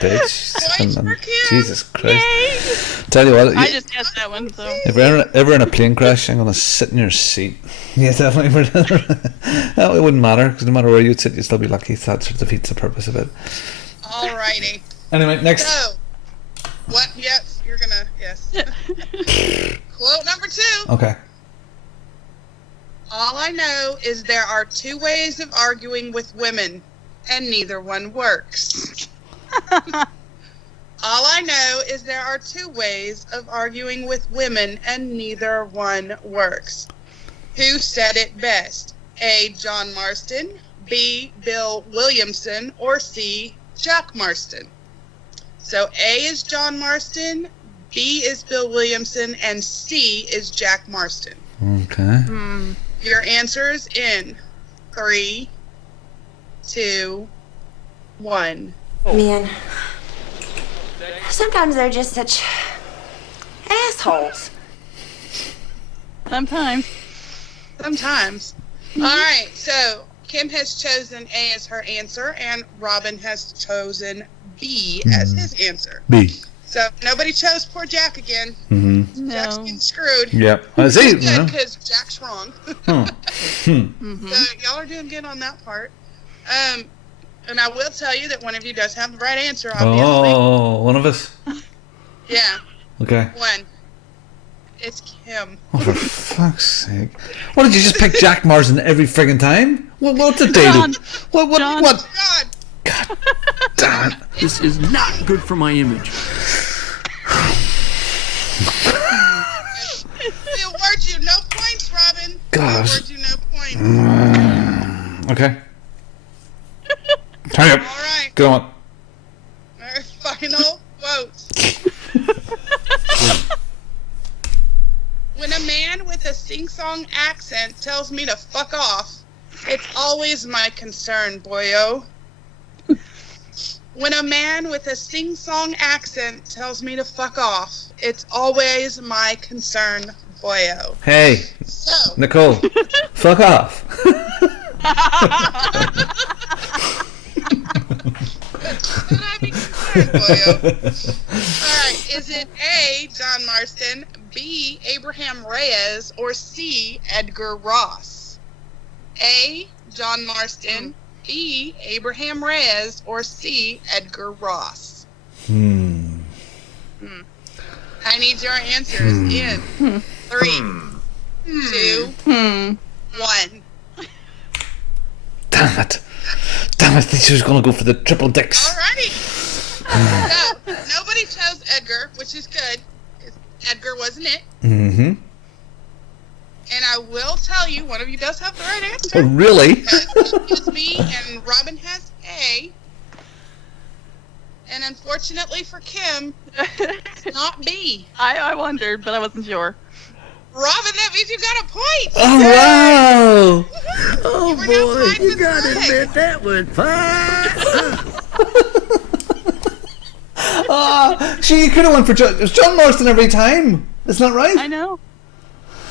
Bitch. Points for Kim. Jesus Christ. Yay! Tell you what. I just guessed that one, so. If we're ever in a plane crash, I'm going to sit in your seat. Yeah, definitely. No, it wouldn't matter, because no matter where you'd sit, you'd still be lucky. So that sort of defeats the purpose of it. Alrighty. Anyway, next. So, what? Yes, you're going to, yes. Quote number 2. Okay. All I know is there are 2 ways of arguing with women, and neither one works. All I know is there are 2 ways of arguing with women, and neither one works. Who said it best? A. John Marston, B. Bill Williamson, or C. Jack Marston? So A is John Marston, B is Bill Williamson, and C is Jack Marston. Okay. Your answers in 3, 2, 1. Men. Sometimes they're just such assholes. Sometimes. Sometimes. All right, so Kim has chosen A as her answer, and Robin has chosen B as his answer. B. So nobody chose poor Jack again. Mm-hmm. Jack's getting screwed. Yep. Is he? Good, because Jack's wrong. So y'all are doing good on that part. And I will tell you that one of you does have the right answer, obviously. Oh, one of us? Yeah. Okay. One. It's Kim. Oh, for fuck's sake. What, did you just pick Jack Marsden every friggin' time? What's it do? John. What? John. What? God. God damn it. This is not good for my image. We award you no points, Robin. God. We award you no points. Okay. Turn it up. All right. Go on. Our final vote. When a man with a sing-song accent tells me to fuck off, it's always my concern, boyo. When a man with a sing-song accent tells me to fuck off, it's always my concern, boyo. Hey, So, Nicole, fuck off. should I be concerned, boyo? Alright, is it A, John Marston, B, Abraham Reyes, or C, Edgar Ross? A, John Marston, B, Abraham Reyes, or C, Edgar Ross? I need your answers in 3, 2, 1. Damn it. I think she was going to go for the triple dicks. Alrighty. So, nobody chose Edgar, which is good, 'cause Edgar wasn't it. Mm-hmm. And I will tell you, one of you does have the right answer. Oh, really? It's B, and Robin has A. And unfortunately for Kim, it's not B. I wondered, but I wasn't sure. Robin, that means you got a point. Oh, wow. Oh boy, you gotta admit that was fun. She could have went for John. It was John Marston every time. Isn't that right? I know.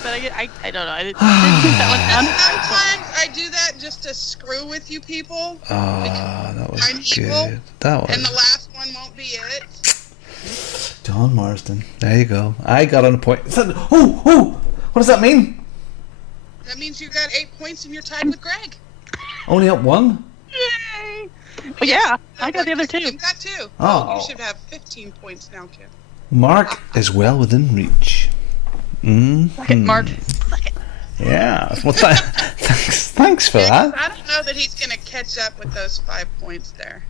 But I don't know. I didn't think that one down. Sometimes I do that just to screw with you people. That was I'm good. equal, That was. and the last one won't be it. John Marsden. There you go. I got on a point. What does that mean? That means you got 8 points and you're tied with Greg. Only up one? Yay! Well, yeah, I got the other two. Kim got 2. Oh. You should have 15 points now, Kim. Mark is well within reach. Suck it, Mark. Suck it. Yeah. Well, thanks for that. I don't know that he's going to catch up with those 5 points there.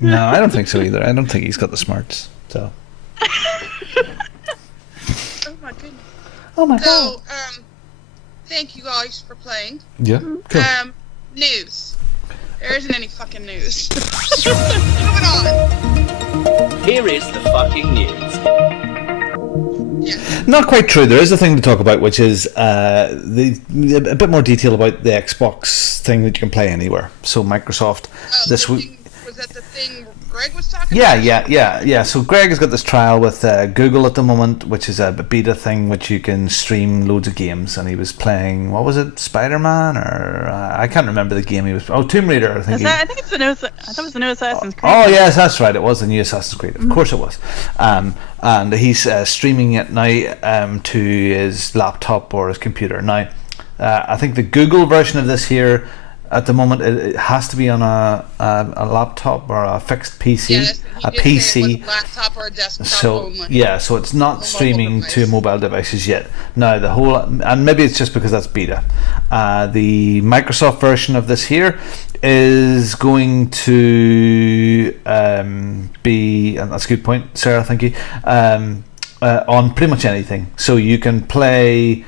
No, I don't think so either. I don't think he's got the smarts. So. Oh my goodness. Oh my god. So, thank you guys for playing. Yeah. Cool. News. There isn't any fucking news. Moving on. Here is the fucking news. Yeah. Not quite true. There is a thing to talk about, which is a bit more detail about the Xbox thing that you can play anywhere. So Microsoft this week. Was that the thing Greg was talking about? Yeah. So Greg has got this trial with Google at the moment, which is a beta thing which you can stream loads of games. And he was playing, what was it, Spider-Man, or I can't remember the game he was. Oh, Tomb Raider. I think it's the new. I thought it was the new Assassin's Creed. Oh yes, that's right. It was the new Assassin's Creed. Of course it was. And he's streaming it now to his laptop or his computer. Now, I think the Google version of this here, at the moment, it has to be on a laptop or a fixed PC. Yes, a PC. It was a laptop or a desktop So only. yeah, so it's not streaming to mobile devices yet. Now the whole, and maybe it's just because that's beta. The Microsoft version of this here is going to be, and that's a good point, Sarah. Thank you. On pretty much anything, so you can play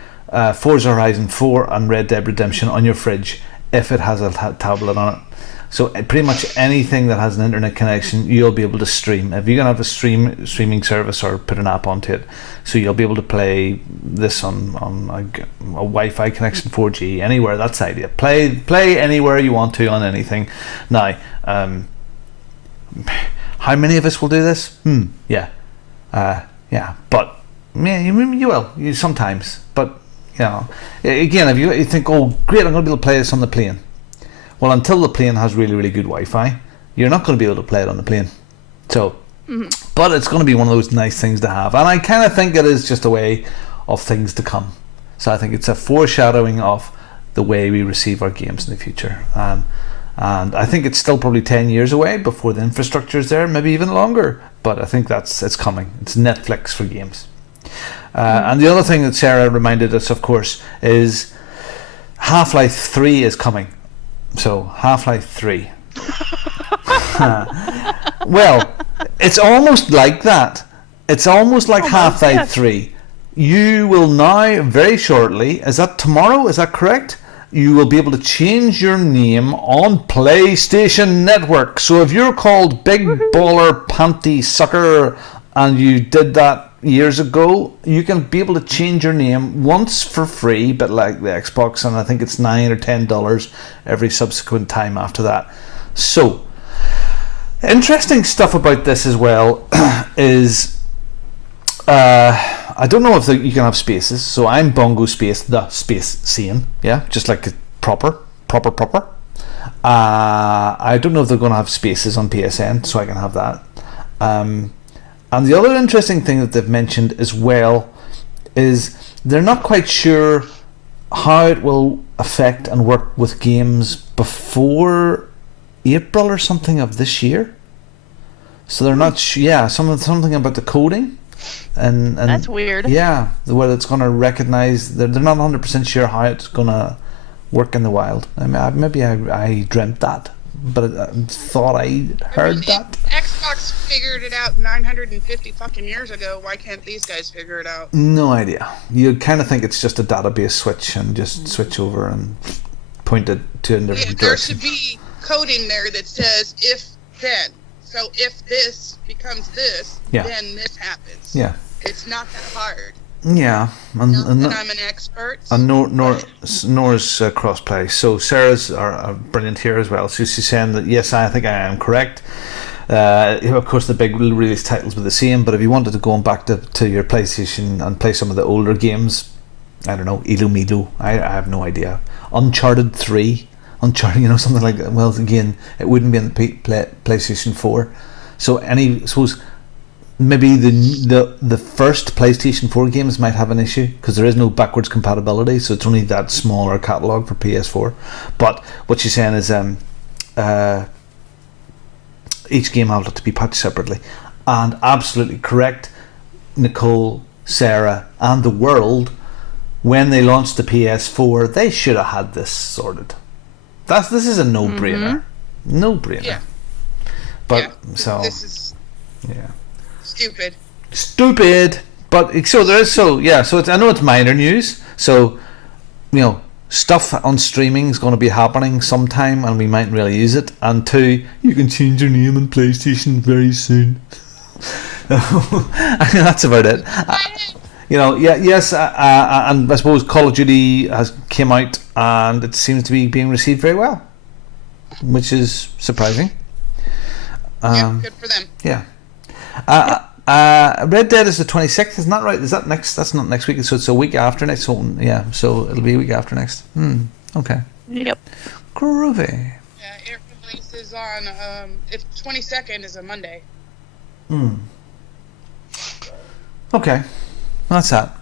Forza Horizon 4 and Red Dead Redemption on your fridge if it has a tablet on it. So pretty much anything that has an internet connection, you'll be able to stream. If you're gonna have a streaming service or put an app onto it, so you'll be able to play this on a Wi-Fi connection, 4G, anywhere. That's the idea. Play anywhere you want to on anything. Now, how many of us will do this? Yeah. But yeah, you will. You sometimes, but Again, if you think, oh, great, I'm going to be able to play this on the plane. Well, until the plane has really, really good Wi-Fi, you're not going to be able to play it on the plane. So, but it's going to be one of those nice things to have. And I kind of think it is just a way of things to come. So I think it's a foreshadowing of the way we receive our games in the future. And I think it's still probably 10 years away before the infrastructure is there, maybe even longer. But I think it's coming. It's Netflix for games. And the other thing that Sarah reminded us, of course, is Half-Life 3 is coming. So, Half-Life 3. Well, it's almost like that. It's almost like Half-Life 3. You will now, very shortly, is that tomorrow? Is that correct? You will be able to change your name on PlayStation Network. So if you're called Big Baller Panty Sucker and you did that years ago, you can be able to change your name once for free, but like the Xbox, and I think it's $9 or $10 every subsequent time after that. So, interesting stuff about this as well is I don't know if you can have spaces. So I'm Bongo Space, the Space Scene, just like proper. I don't know if they're going to have spaces on PSN, so I can have that. And the other interesting thing that they've mentioned as well is they're not quite sure how it will affect and work with games before April or something of this year. So they're not something about the coding. And that's weird. Yeah, whether it's going to recognize, they're not 100% sure how it's going to work in the wild. I mean, maybe I dreamt that, but I thought I heard that. Xbox figured it out 950 fucking years ago. Why can't these guys figure it out? No idea. You kind of think it's just a database switch and just switch over and point it to a different direction. There should be coding there that says if then. So if this becomes this, then this happens. Yeah. It's not that hard. Yeah. And I'm an expert. And Nora's crossplay. So Sarah's are brilliant here as well. So she's saying that, yes, I think I am correct. Of course, the big release titles were the same, but if you wanted to go back to your PlayStation and play some of the older games, I don't know, Ilumido, I have no idea. Uncharted 3. Uncharted, something like that. Well, again, it wouldn't be on the PlayStation 4. So suppose maybe the first PlayStation 4 games might have an issue because there is no backwards compatibility, so it's only that smaller catalogue for PS4. But what she's saying is each game will have to be patched separately. And absolutely correct, Nicole, Sarah, and the world, when they launched the PS4, they should have had this sorted. This is a no-brainer. No-brainer. Yeah. But this is stupid. But so there is so it's, I know it's minor news. So stuff on streaming is going to be happening sometime, and we might really use it. And 2, you can change your name on PlayStation very soon. I mean, that's about it. And I suppose Call of Duty has came out and it seems to be being received very well, which is surprising. Good for them. Yeah. Red Dead is the 26th, isn't that right? Is that next? That's not next week, so it's a week after next. So so it'll be a week after next. Okay. Yep. Groovy. Yeah, it releases on if 22nd is a Monday. Okay. That's that.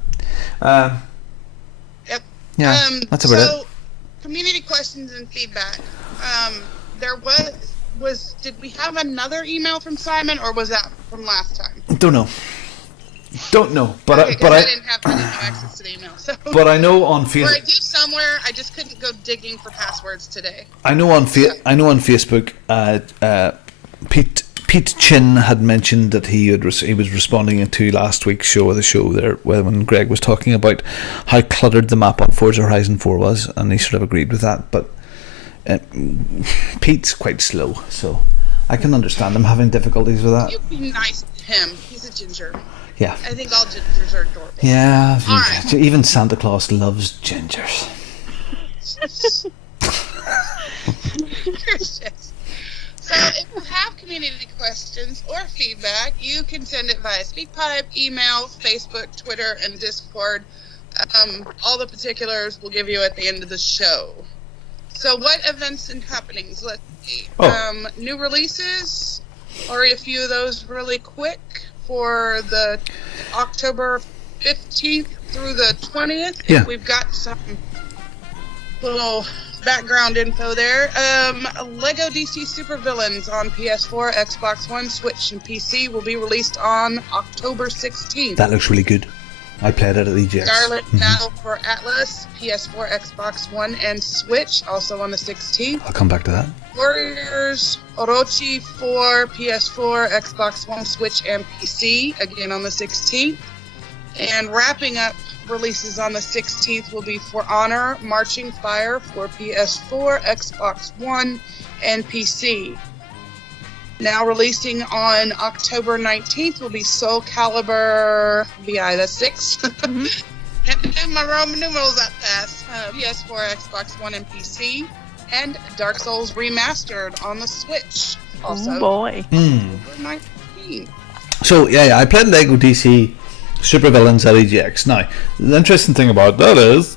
Yep. Yeah, that's about it. So, community questions and feedback. There did we have another email from Simon, or was that from last time? Don't know. But I didn't have access to the email. So. But I know on Facebook. Or I do somewhere. I just couldn't go digging for passwords today. I know on Facebook. Pete Chin had mentioned that he was responding to last week's show of the show there when Greg was talking about how cluttered the map on Forza Horizon 4 was, and he sort of agreed with that. But Pete's quite slow, so I can understand him having difficulties with that. You be nice to him. He's a ginger. Yeah. I think all gingers are adorable. Yeah. Right. Even Santa Claus loves gingers. So if you have community questions or feedback, you can send it via SpeakPipe, email, Facebook, Twitter, and Discord. All the particulars we'll give you at the end of the show. So what events and happenings? Let's see. New releases, or a few of those really quick for the October 15th through the 20th. Yeah. We've got some little background info there. Lego DC Supervillains on PS4, Xbox One, Switch, and PC will be released on October 16th. That looks really good. I played it at EGX. Scarlet Battle for Atlas, PS4, Xbox One, and Switch, also on the 16th. I'll come back to that. Warriors Orochi for PS4, Xbox One, Switch, and PC, again on the 16th. And wrapping up releases on the 16th will be For Honor Marching Fire for PS4, Xbox One, and PC. Now releasing on October 19th will be Soul Calibur VI, that's 6. And my Roman numerals that fast. PS4, Xbox One, and PC. And Dark Souls Remastered on the Switch. Also. Oh boy. October 19th. So, yeah, I played Lego DC Supervillains at EGX. Now, the interesting thing about that is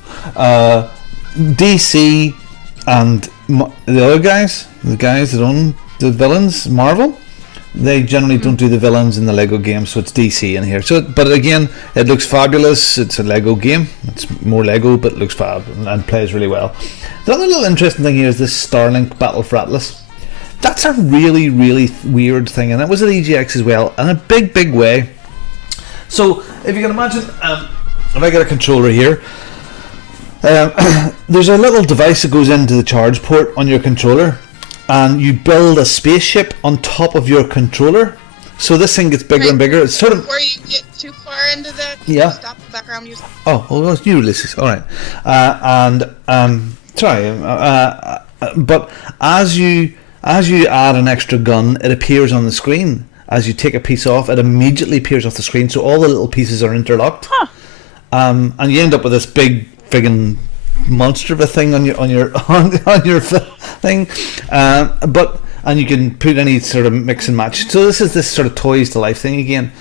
DC and the other guys, the guys that own the villains, Marvel, they generally don't do the villains in the Lego game, so it's DC in here. So, but again, it looks fabulous. It's a Lego game. It's more Lego, but it looks fab and plays really well. The other little interesting thing here is this Starlink Battle for Atlas. That's a really, really weird thing, and it was at EGX as well, in a big, big way. So, if you can imagine, if I get a controller here, there's a little device that goes into the charge port on your controller, and you build a spaceship on top of your controller. So this thing gets bigger and bigger. It's sort of. Before you get too far into that, Yeah. stop the background music. Oh, well, new releases. All right, but as you add an extra gun, it appears on the screen. As you take a piece off, it immediately appears off the screen, so all the little pieces are interlocked. And you end up with this big friggin' monster of a thing on your thing. And you can put any sort of mix and match. So this is this sort of toys to life thing again,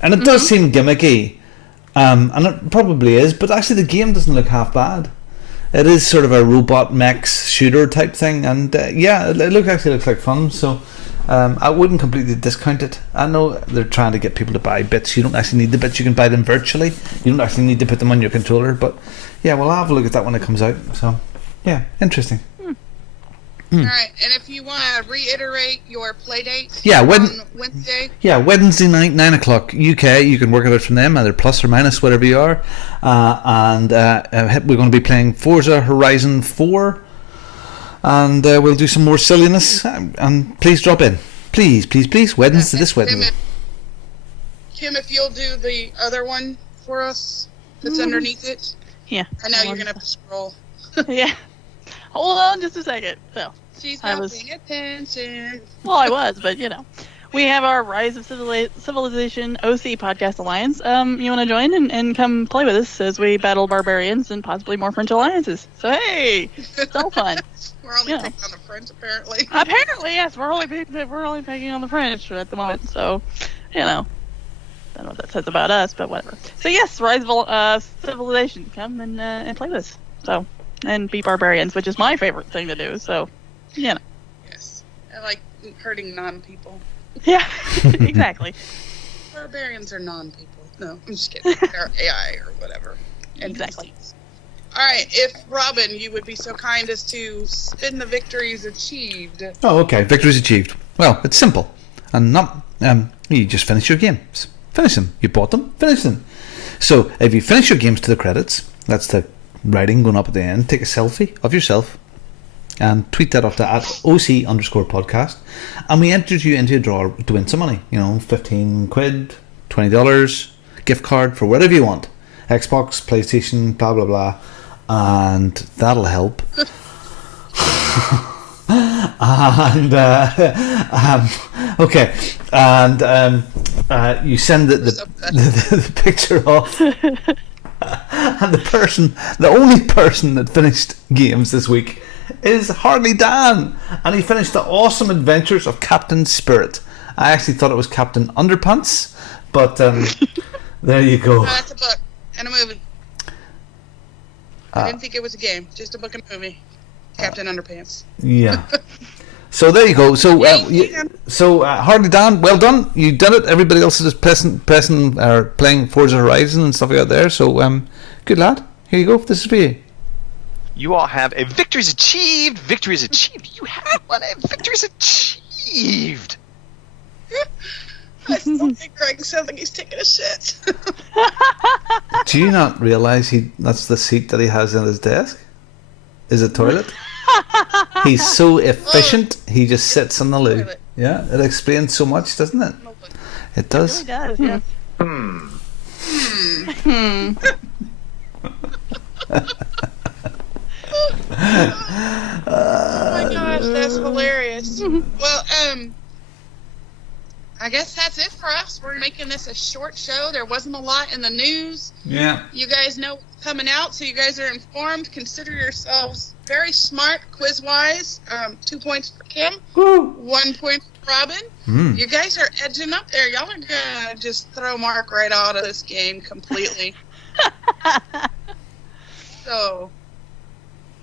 and it does seem gimmicky, and it probably is. But actually, the game doesn't look half bad. It is sort of a robot mechs shooter type thing, and it actually looks like fun. So. I wouldn't completely discount it. I know they're trying to get people to buy bits. You don't actually need the bits. You can buy them virtually. You don't actually need to put them on your controller. But yeah, we'll have a look at that when it comes out. So yeah, interesting. Alright, and if you want to reiterate your play date on Wednesday. Yeah, Wednesday night, 9 o'clock UK. You can work it out from them, either plus or minus, whatever you are. And we're going to be playing Forza Horizon 4. And we'll do some more silliness, and please drop in, please, Wednesday, this Wednesday. Kim, if you'll do the other one for us that's underneath it. Yeah. I know you're gonna have to scroll. Yeah. Hold on just a second. So she's not paying attention. Well, I was, but you know. We have our Rise of Civilization OC Podcast Alliance. You want to join and come play with us as we battle barbarians and possibly more French alliances. So hey, it's all fun. We're only picking on the French, apparently. Apparently, yes. We're only picking on the French at the moment. So, you know, I don't know what that says about us, but whatever. So yes, Rise of Civilization, come and play with us. So, and beat barbarians, which is my favorite thing to do. So, you know. Yes, I like hurting non-people. Yeah, exactly. Barbarians are non-people. No, I'm just kidding. They're AI or whatever. Exactly. Alright, if Robin, you would be so kind as to spin the victories achieved. Oh, okay. Victories achieved. Well, it's simple. And not, you just finish your games. Finish them. You bought them, finish them. So, if you finish your games to the credits, that's the writing going up at the end, take a selfie of yourself and tweet that off to @OC_podcast, and we entered you into a draw to win some money. You know, 15 quid, $20, gift card for whatever you want. Xbox, PlayStation, blah, blah, blah. And that'll help. And, okay. And you send the picture off. And the only person that finished games this week is Harley Dan, and he finished The Awesome Adventures of Captain Spirit. I actually thought it was Captain Underpants, but there you go. No, that's a book and a movie. I didn't think it was a game, just a book and a movie. Captain Underpants. Yeah. So there you go. So Harley Dan, well done. You done it. Everybody else is pressing or playing Forza Horizon and stuff like that there. So good lad. Here you go. This is for you. You all have a victory's achieved. Victory's achieved. You have won a victory's achieved. I still think Greg sounds like he's taking a shit. Do you not realise that's the seat that he has in his desk? Is a toilet? He's so efficient. He just sits on the loo. Yeah, it explains so much, doesn't it? It does. It really does. Yes. Oh my gosh, that's hilarious. Well, I guess that's it for us. We're making this a short show. There wasn't a lot in the news. Yeah. You guys know what's coming out, so you guys are informed. Consider yourselves very smart quiz-wise. 2 points for Kim. Woo. 1 point for Robin. You guys are edging up there. Y'all are going to just throw Mark right out of this game completely. So,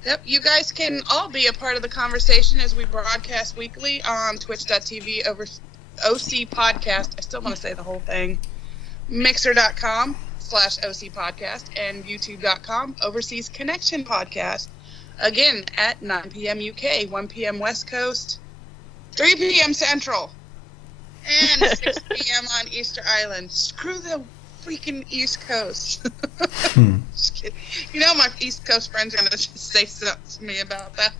yep, you guys can all be a part of the conversation as we broadcast weekly on twitch.tv over OC Podcast. I still want to say the whole thing. Mixer.com/OC Podcast and YouTube.com Overseas Connection Podcast. Again, at 9 p.m. UK, 1 p.m. West Coast, 3 p.m. Central, and 6 p.m. on Easter Island. Screw the freaking East Coast. Just kidding. You know my East Coast friends are going to just say something to me about that.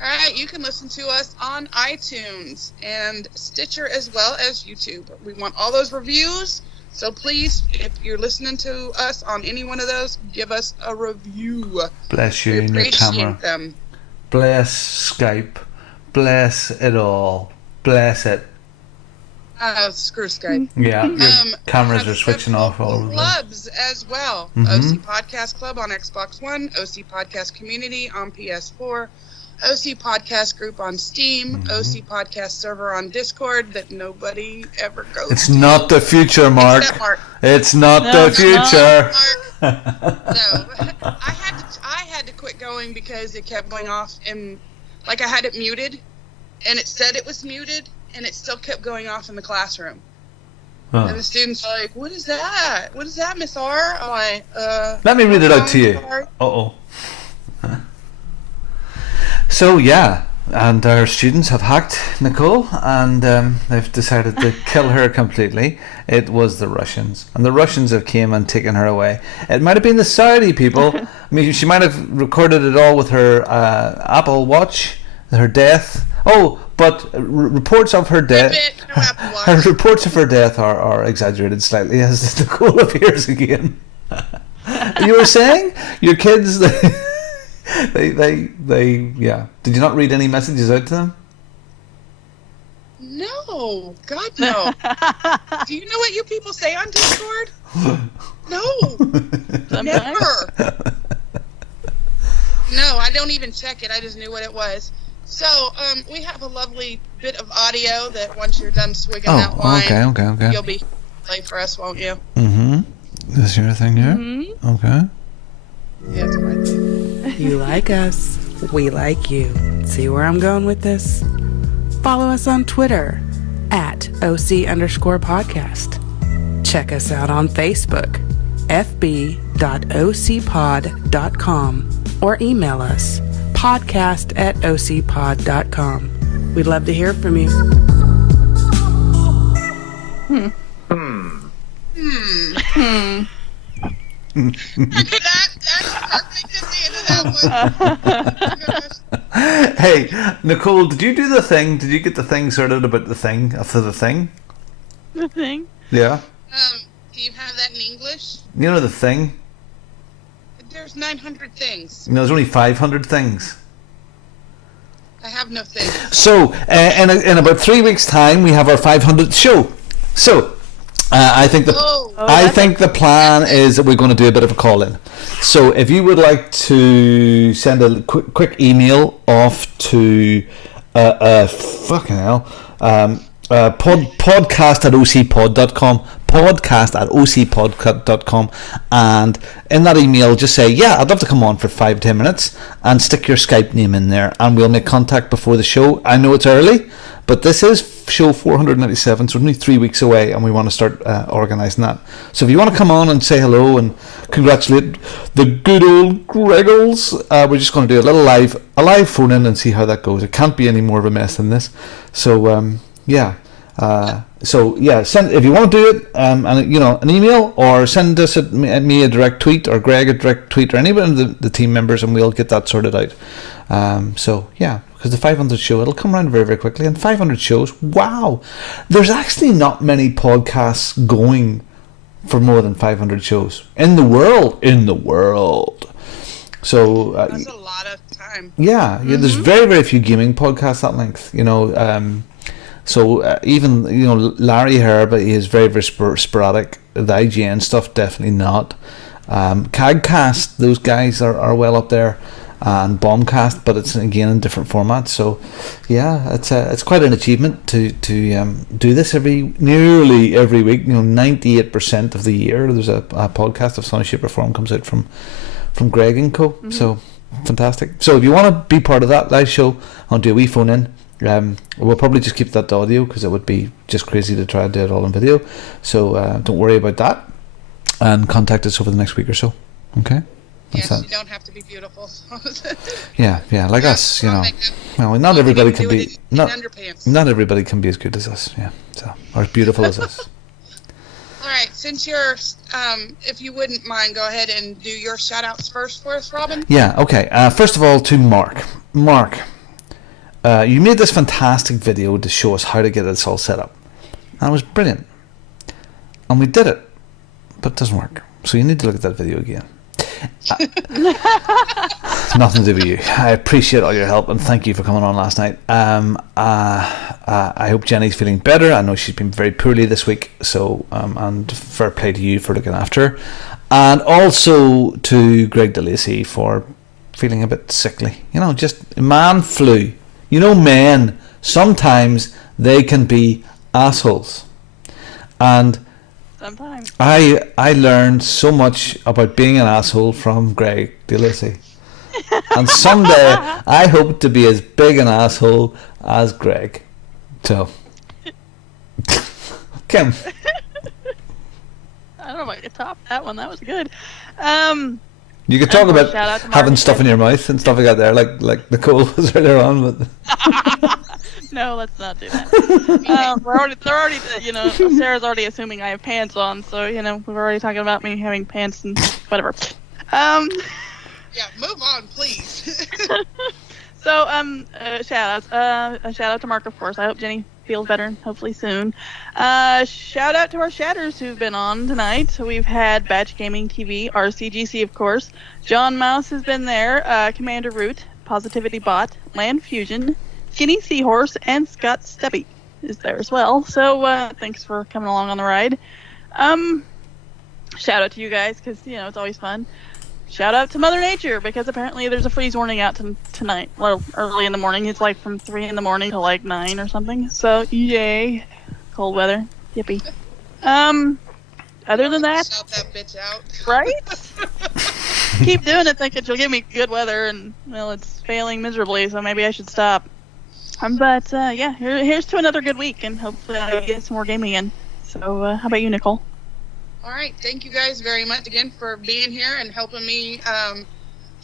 Alright, you can listen to us on iTunes and Stitcher as well as YouTube. We want all those reviews, so please, if you're listening to us on any one of those, give us a review. Bless you in your camera. Them. Bless Skype. Bless it all. Bless it. Screw Skype. Yeah, your cameras are switching off all over the place. Clubs as well. OC Podcast Club on Xbox One, OC Podcast Community on PS4, OC Podcast Group on Steam, OC Podcast Server on Discord that nobody ever goes to. It's not the future, Mark. Except Mark. It's not the future. No, I had to quit going because it kept going off, and like I had it muted, and it said it was muted, and it still kept going off in the classroom. Huh. And the students are like, "What is that? What is that, Miss R?" I'm like, Let me read it out to you. Uh-oh. So, yeah, and our students have hacked Nicole, and they've decided to kill her completely. It was the Russians, and the Russians have came and taken her away. It might have been the Saudi people. I mean, she might have recorded it all with her Apple Watch, her death. Oh, but reports of her death. Her reports of her death are exaggerated slightly as Nicole appears again. You were saying your kids. They yeah. Did you not read any messages out to them? No, God no. Do you know what you people say on Discord? No, never. No, I don't even check it. I just knew what it was. So, we have a lovely bit of audio that once you're done swigging that wine, okay. you'll be play for us, won't you? This your thing here? Okay. Yeah, it's my thing. You like us, we like you. See where I'm going with this? Follow us on Twitter at OC_podcast. Check us out on Facebook, fb.ocpod.com, or email us, podcast@ocpod.com. We'd love to hear from you. That's perfect at the end of that one. Hey, Nicole, did you do the thing? Did you get the thing sorted about the thing after the thing? The thing? Yeah. Do you have that in English? You know the thing? There's 900 things. No, there's only 500 things. I have no things. So, in about 3 weeks' time, we have our 500th show. So, I think the plan is that we're going to do a bit of a call-in. So, if you would like to send a quick email off to podcast@ocpod.com, podcast@ocpodcast.com, and in that email just say, yeah, I'd love to come on for 5-10 minutes, and stick your Skype name in there, and we'll make contact before the show. I know it's early, but this is show 497, so only 3 weeks away, and we want to start organising that. So if you want to come on and say hello and congratulate the good old Greggles, we're just going to do a live phone in and see how that goes. It can't be any more of a mess than this. So send, if you want to do it, and an email, or send us me a direct tweet, or Greg a direct tweet, or anybody of the team members, and we'll get that sorted out. Because the 500 show, it'll come around very, very quickly. And 500 shows, wow! There's actually not many podcasts going for more than 500 shows in the world. So that's a lot of time. Yeah, there's very, very few gaming podcasts that length. Even Larry Herb, he is very, very sporadic. The IGN stuff, definitely not. CAGcast, those guys are well up there. And Bombcast, but it's again in different formats. So yeah, it's quite an achievement to do this nearly every week. 98% of the year there's a podcast of some shape or form comes out from Greg and Co. So fantastic. So if you want to be part of that live show, I'll do a wee phone in. We'll probably just keep that to audio, because it would be just crazy to try and do it all in video. So don't worry about that, and contact us over the next week or so. Okay. Yes, you don't have to be beautiful. yeah, like us, Well, not everybody can be not everybody can be as good as us, or as beautiful as us. All right, since you're, if you wouldn't mind, go ahead and do your shout-outs first for us, Robin. Yeah, okay. First of all, to Mark. Mark, you made this fantastic video to show us how to get this all set up. And it was brilliant. And we did it, but it doesn't work. So you need to look at that video again. Nothing to do with you. I appreciate all your help, and thank you for coming on last night. I hope Jenny's feeling better. I know she's been very poorly this week, so and fair play to you for looking after her, and also to Greg DeLacy for feeling a bit sickly. Just man flu. Men sometimes they can be assholes, and sometimes I learned so much about being an asshole from Greg DeLacy. And someday I hope to be as big an asshole as Greg. So, Kim. I don't know if I could top that one. That was good. You could talk about having stuff in your mouth and stuff like that there, like Nicole was earlier on, but. No, let's not do that. They're already, Sarah's already assuming I have pants on, so we're already talking about me having pants and whatever. Yeah, move on, please. So, shout-outs. A shout-out to Mark, of course. I hope Jenny feels better, and hopefully soon. Shout-out to our shatters who've been on tonight. So we've had Batch Gaming TV, RCGC, of course. John Mouse has been there. Commander Root, Positivity Bot, Land Fusion, Skinny Seahorse, and Scott Stubby is there as well. So thanks for coming along on the ride. Shout out to you guys, because it's always fun. Shout out to Mother Nature, because apparently there's a freeze warning out tonight. Well, early in the morning. It's like from 3 in the morning to like 9 or something. So yay, cold weather. Yippee. Other than that, shout that bitch out. Right? Keep doing it, thinking she'll give me good weather, and well, it's failing miserably. So maybe I should stop. But here's to another good week, and hopefully I get some more gaming in. So how about you, Nicole? All right, thank you guys very much again for being here and helping me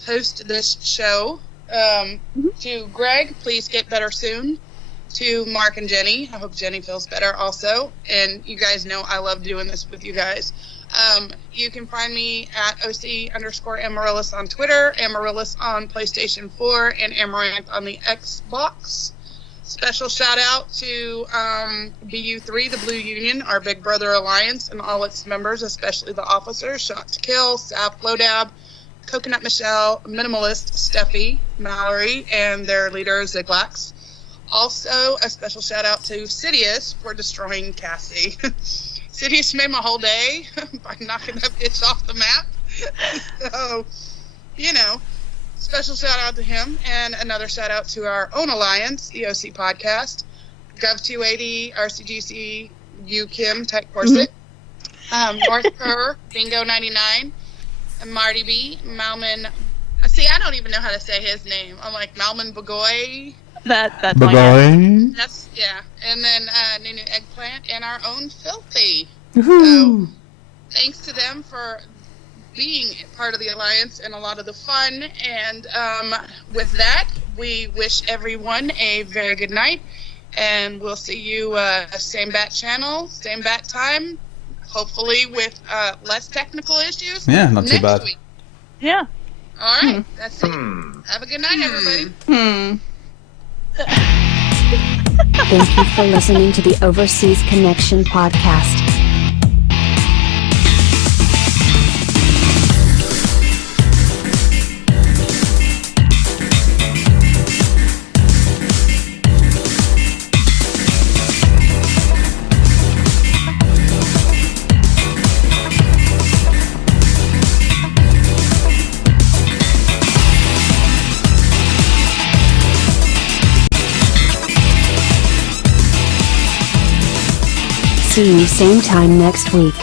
host this show. To Greg, please get better soon. To Mark and Jenny, I hope Jenny feels better also. And you guys know I love doing this with you guys. You can find me at OC_Amaryllis on Twitter, Amaryllis on PlayStation 4, and Amaranth on the Xbox. Special shout out to BU3, the Blue Union, our Big Brother Alliance, and all its members, especially the officers, Shot to Kill, Sap, Lodab, Coconut Michelle, Minimalist, Steffi, Mallory, and their leader, Ziglax. Also, a special shout out to Sidious for destroying Cassie. Sidious made my whole day by knocking that bitch off the map. So, special shout out to him, and another shout out to our own alliance, the OC Podcast, Gov280, RCGC, Kim, Tech Corset, North Kerr, Bingo 99, and Marty B, Malman. See, I don't even know how to say his name. I'm like Malman Bagoy. That's my guess. That's and then Nunu Eggplant and our own Filthy. Woohoo! So, thanks to them for being part of the Alliance and a lot of the fun. And with that, we wish everyone a very good night. And we'll see you same bat channel, same bat time, hopefully with less technical issues. Yeah, not too next bad. week. Yeah. All right, that's it. Have a good night, everybody. Thank you for listening to the Overseas Connection podcast. See you same time next week.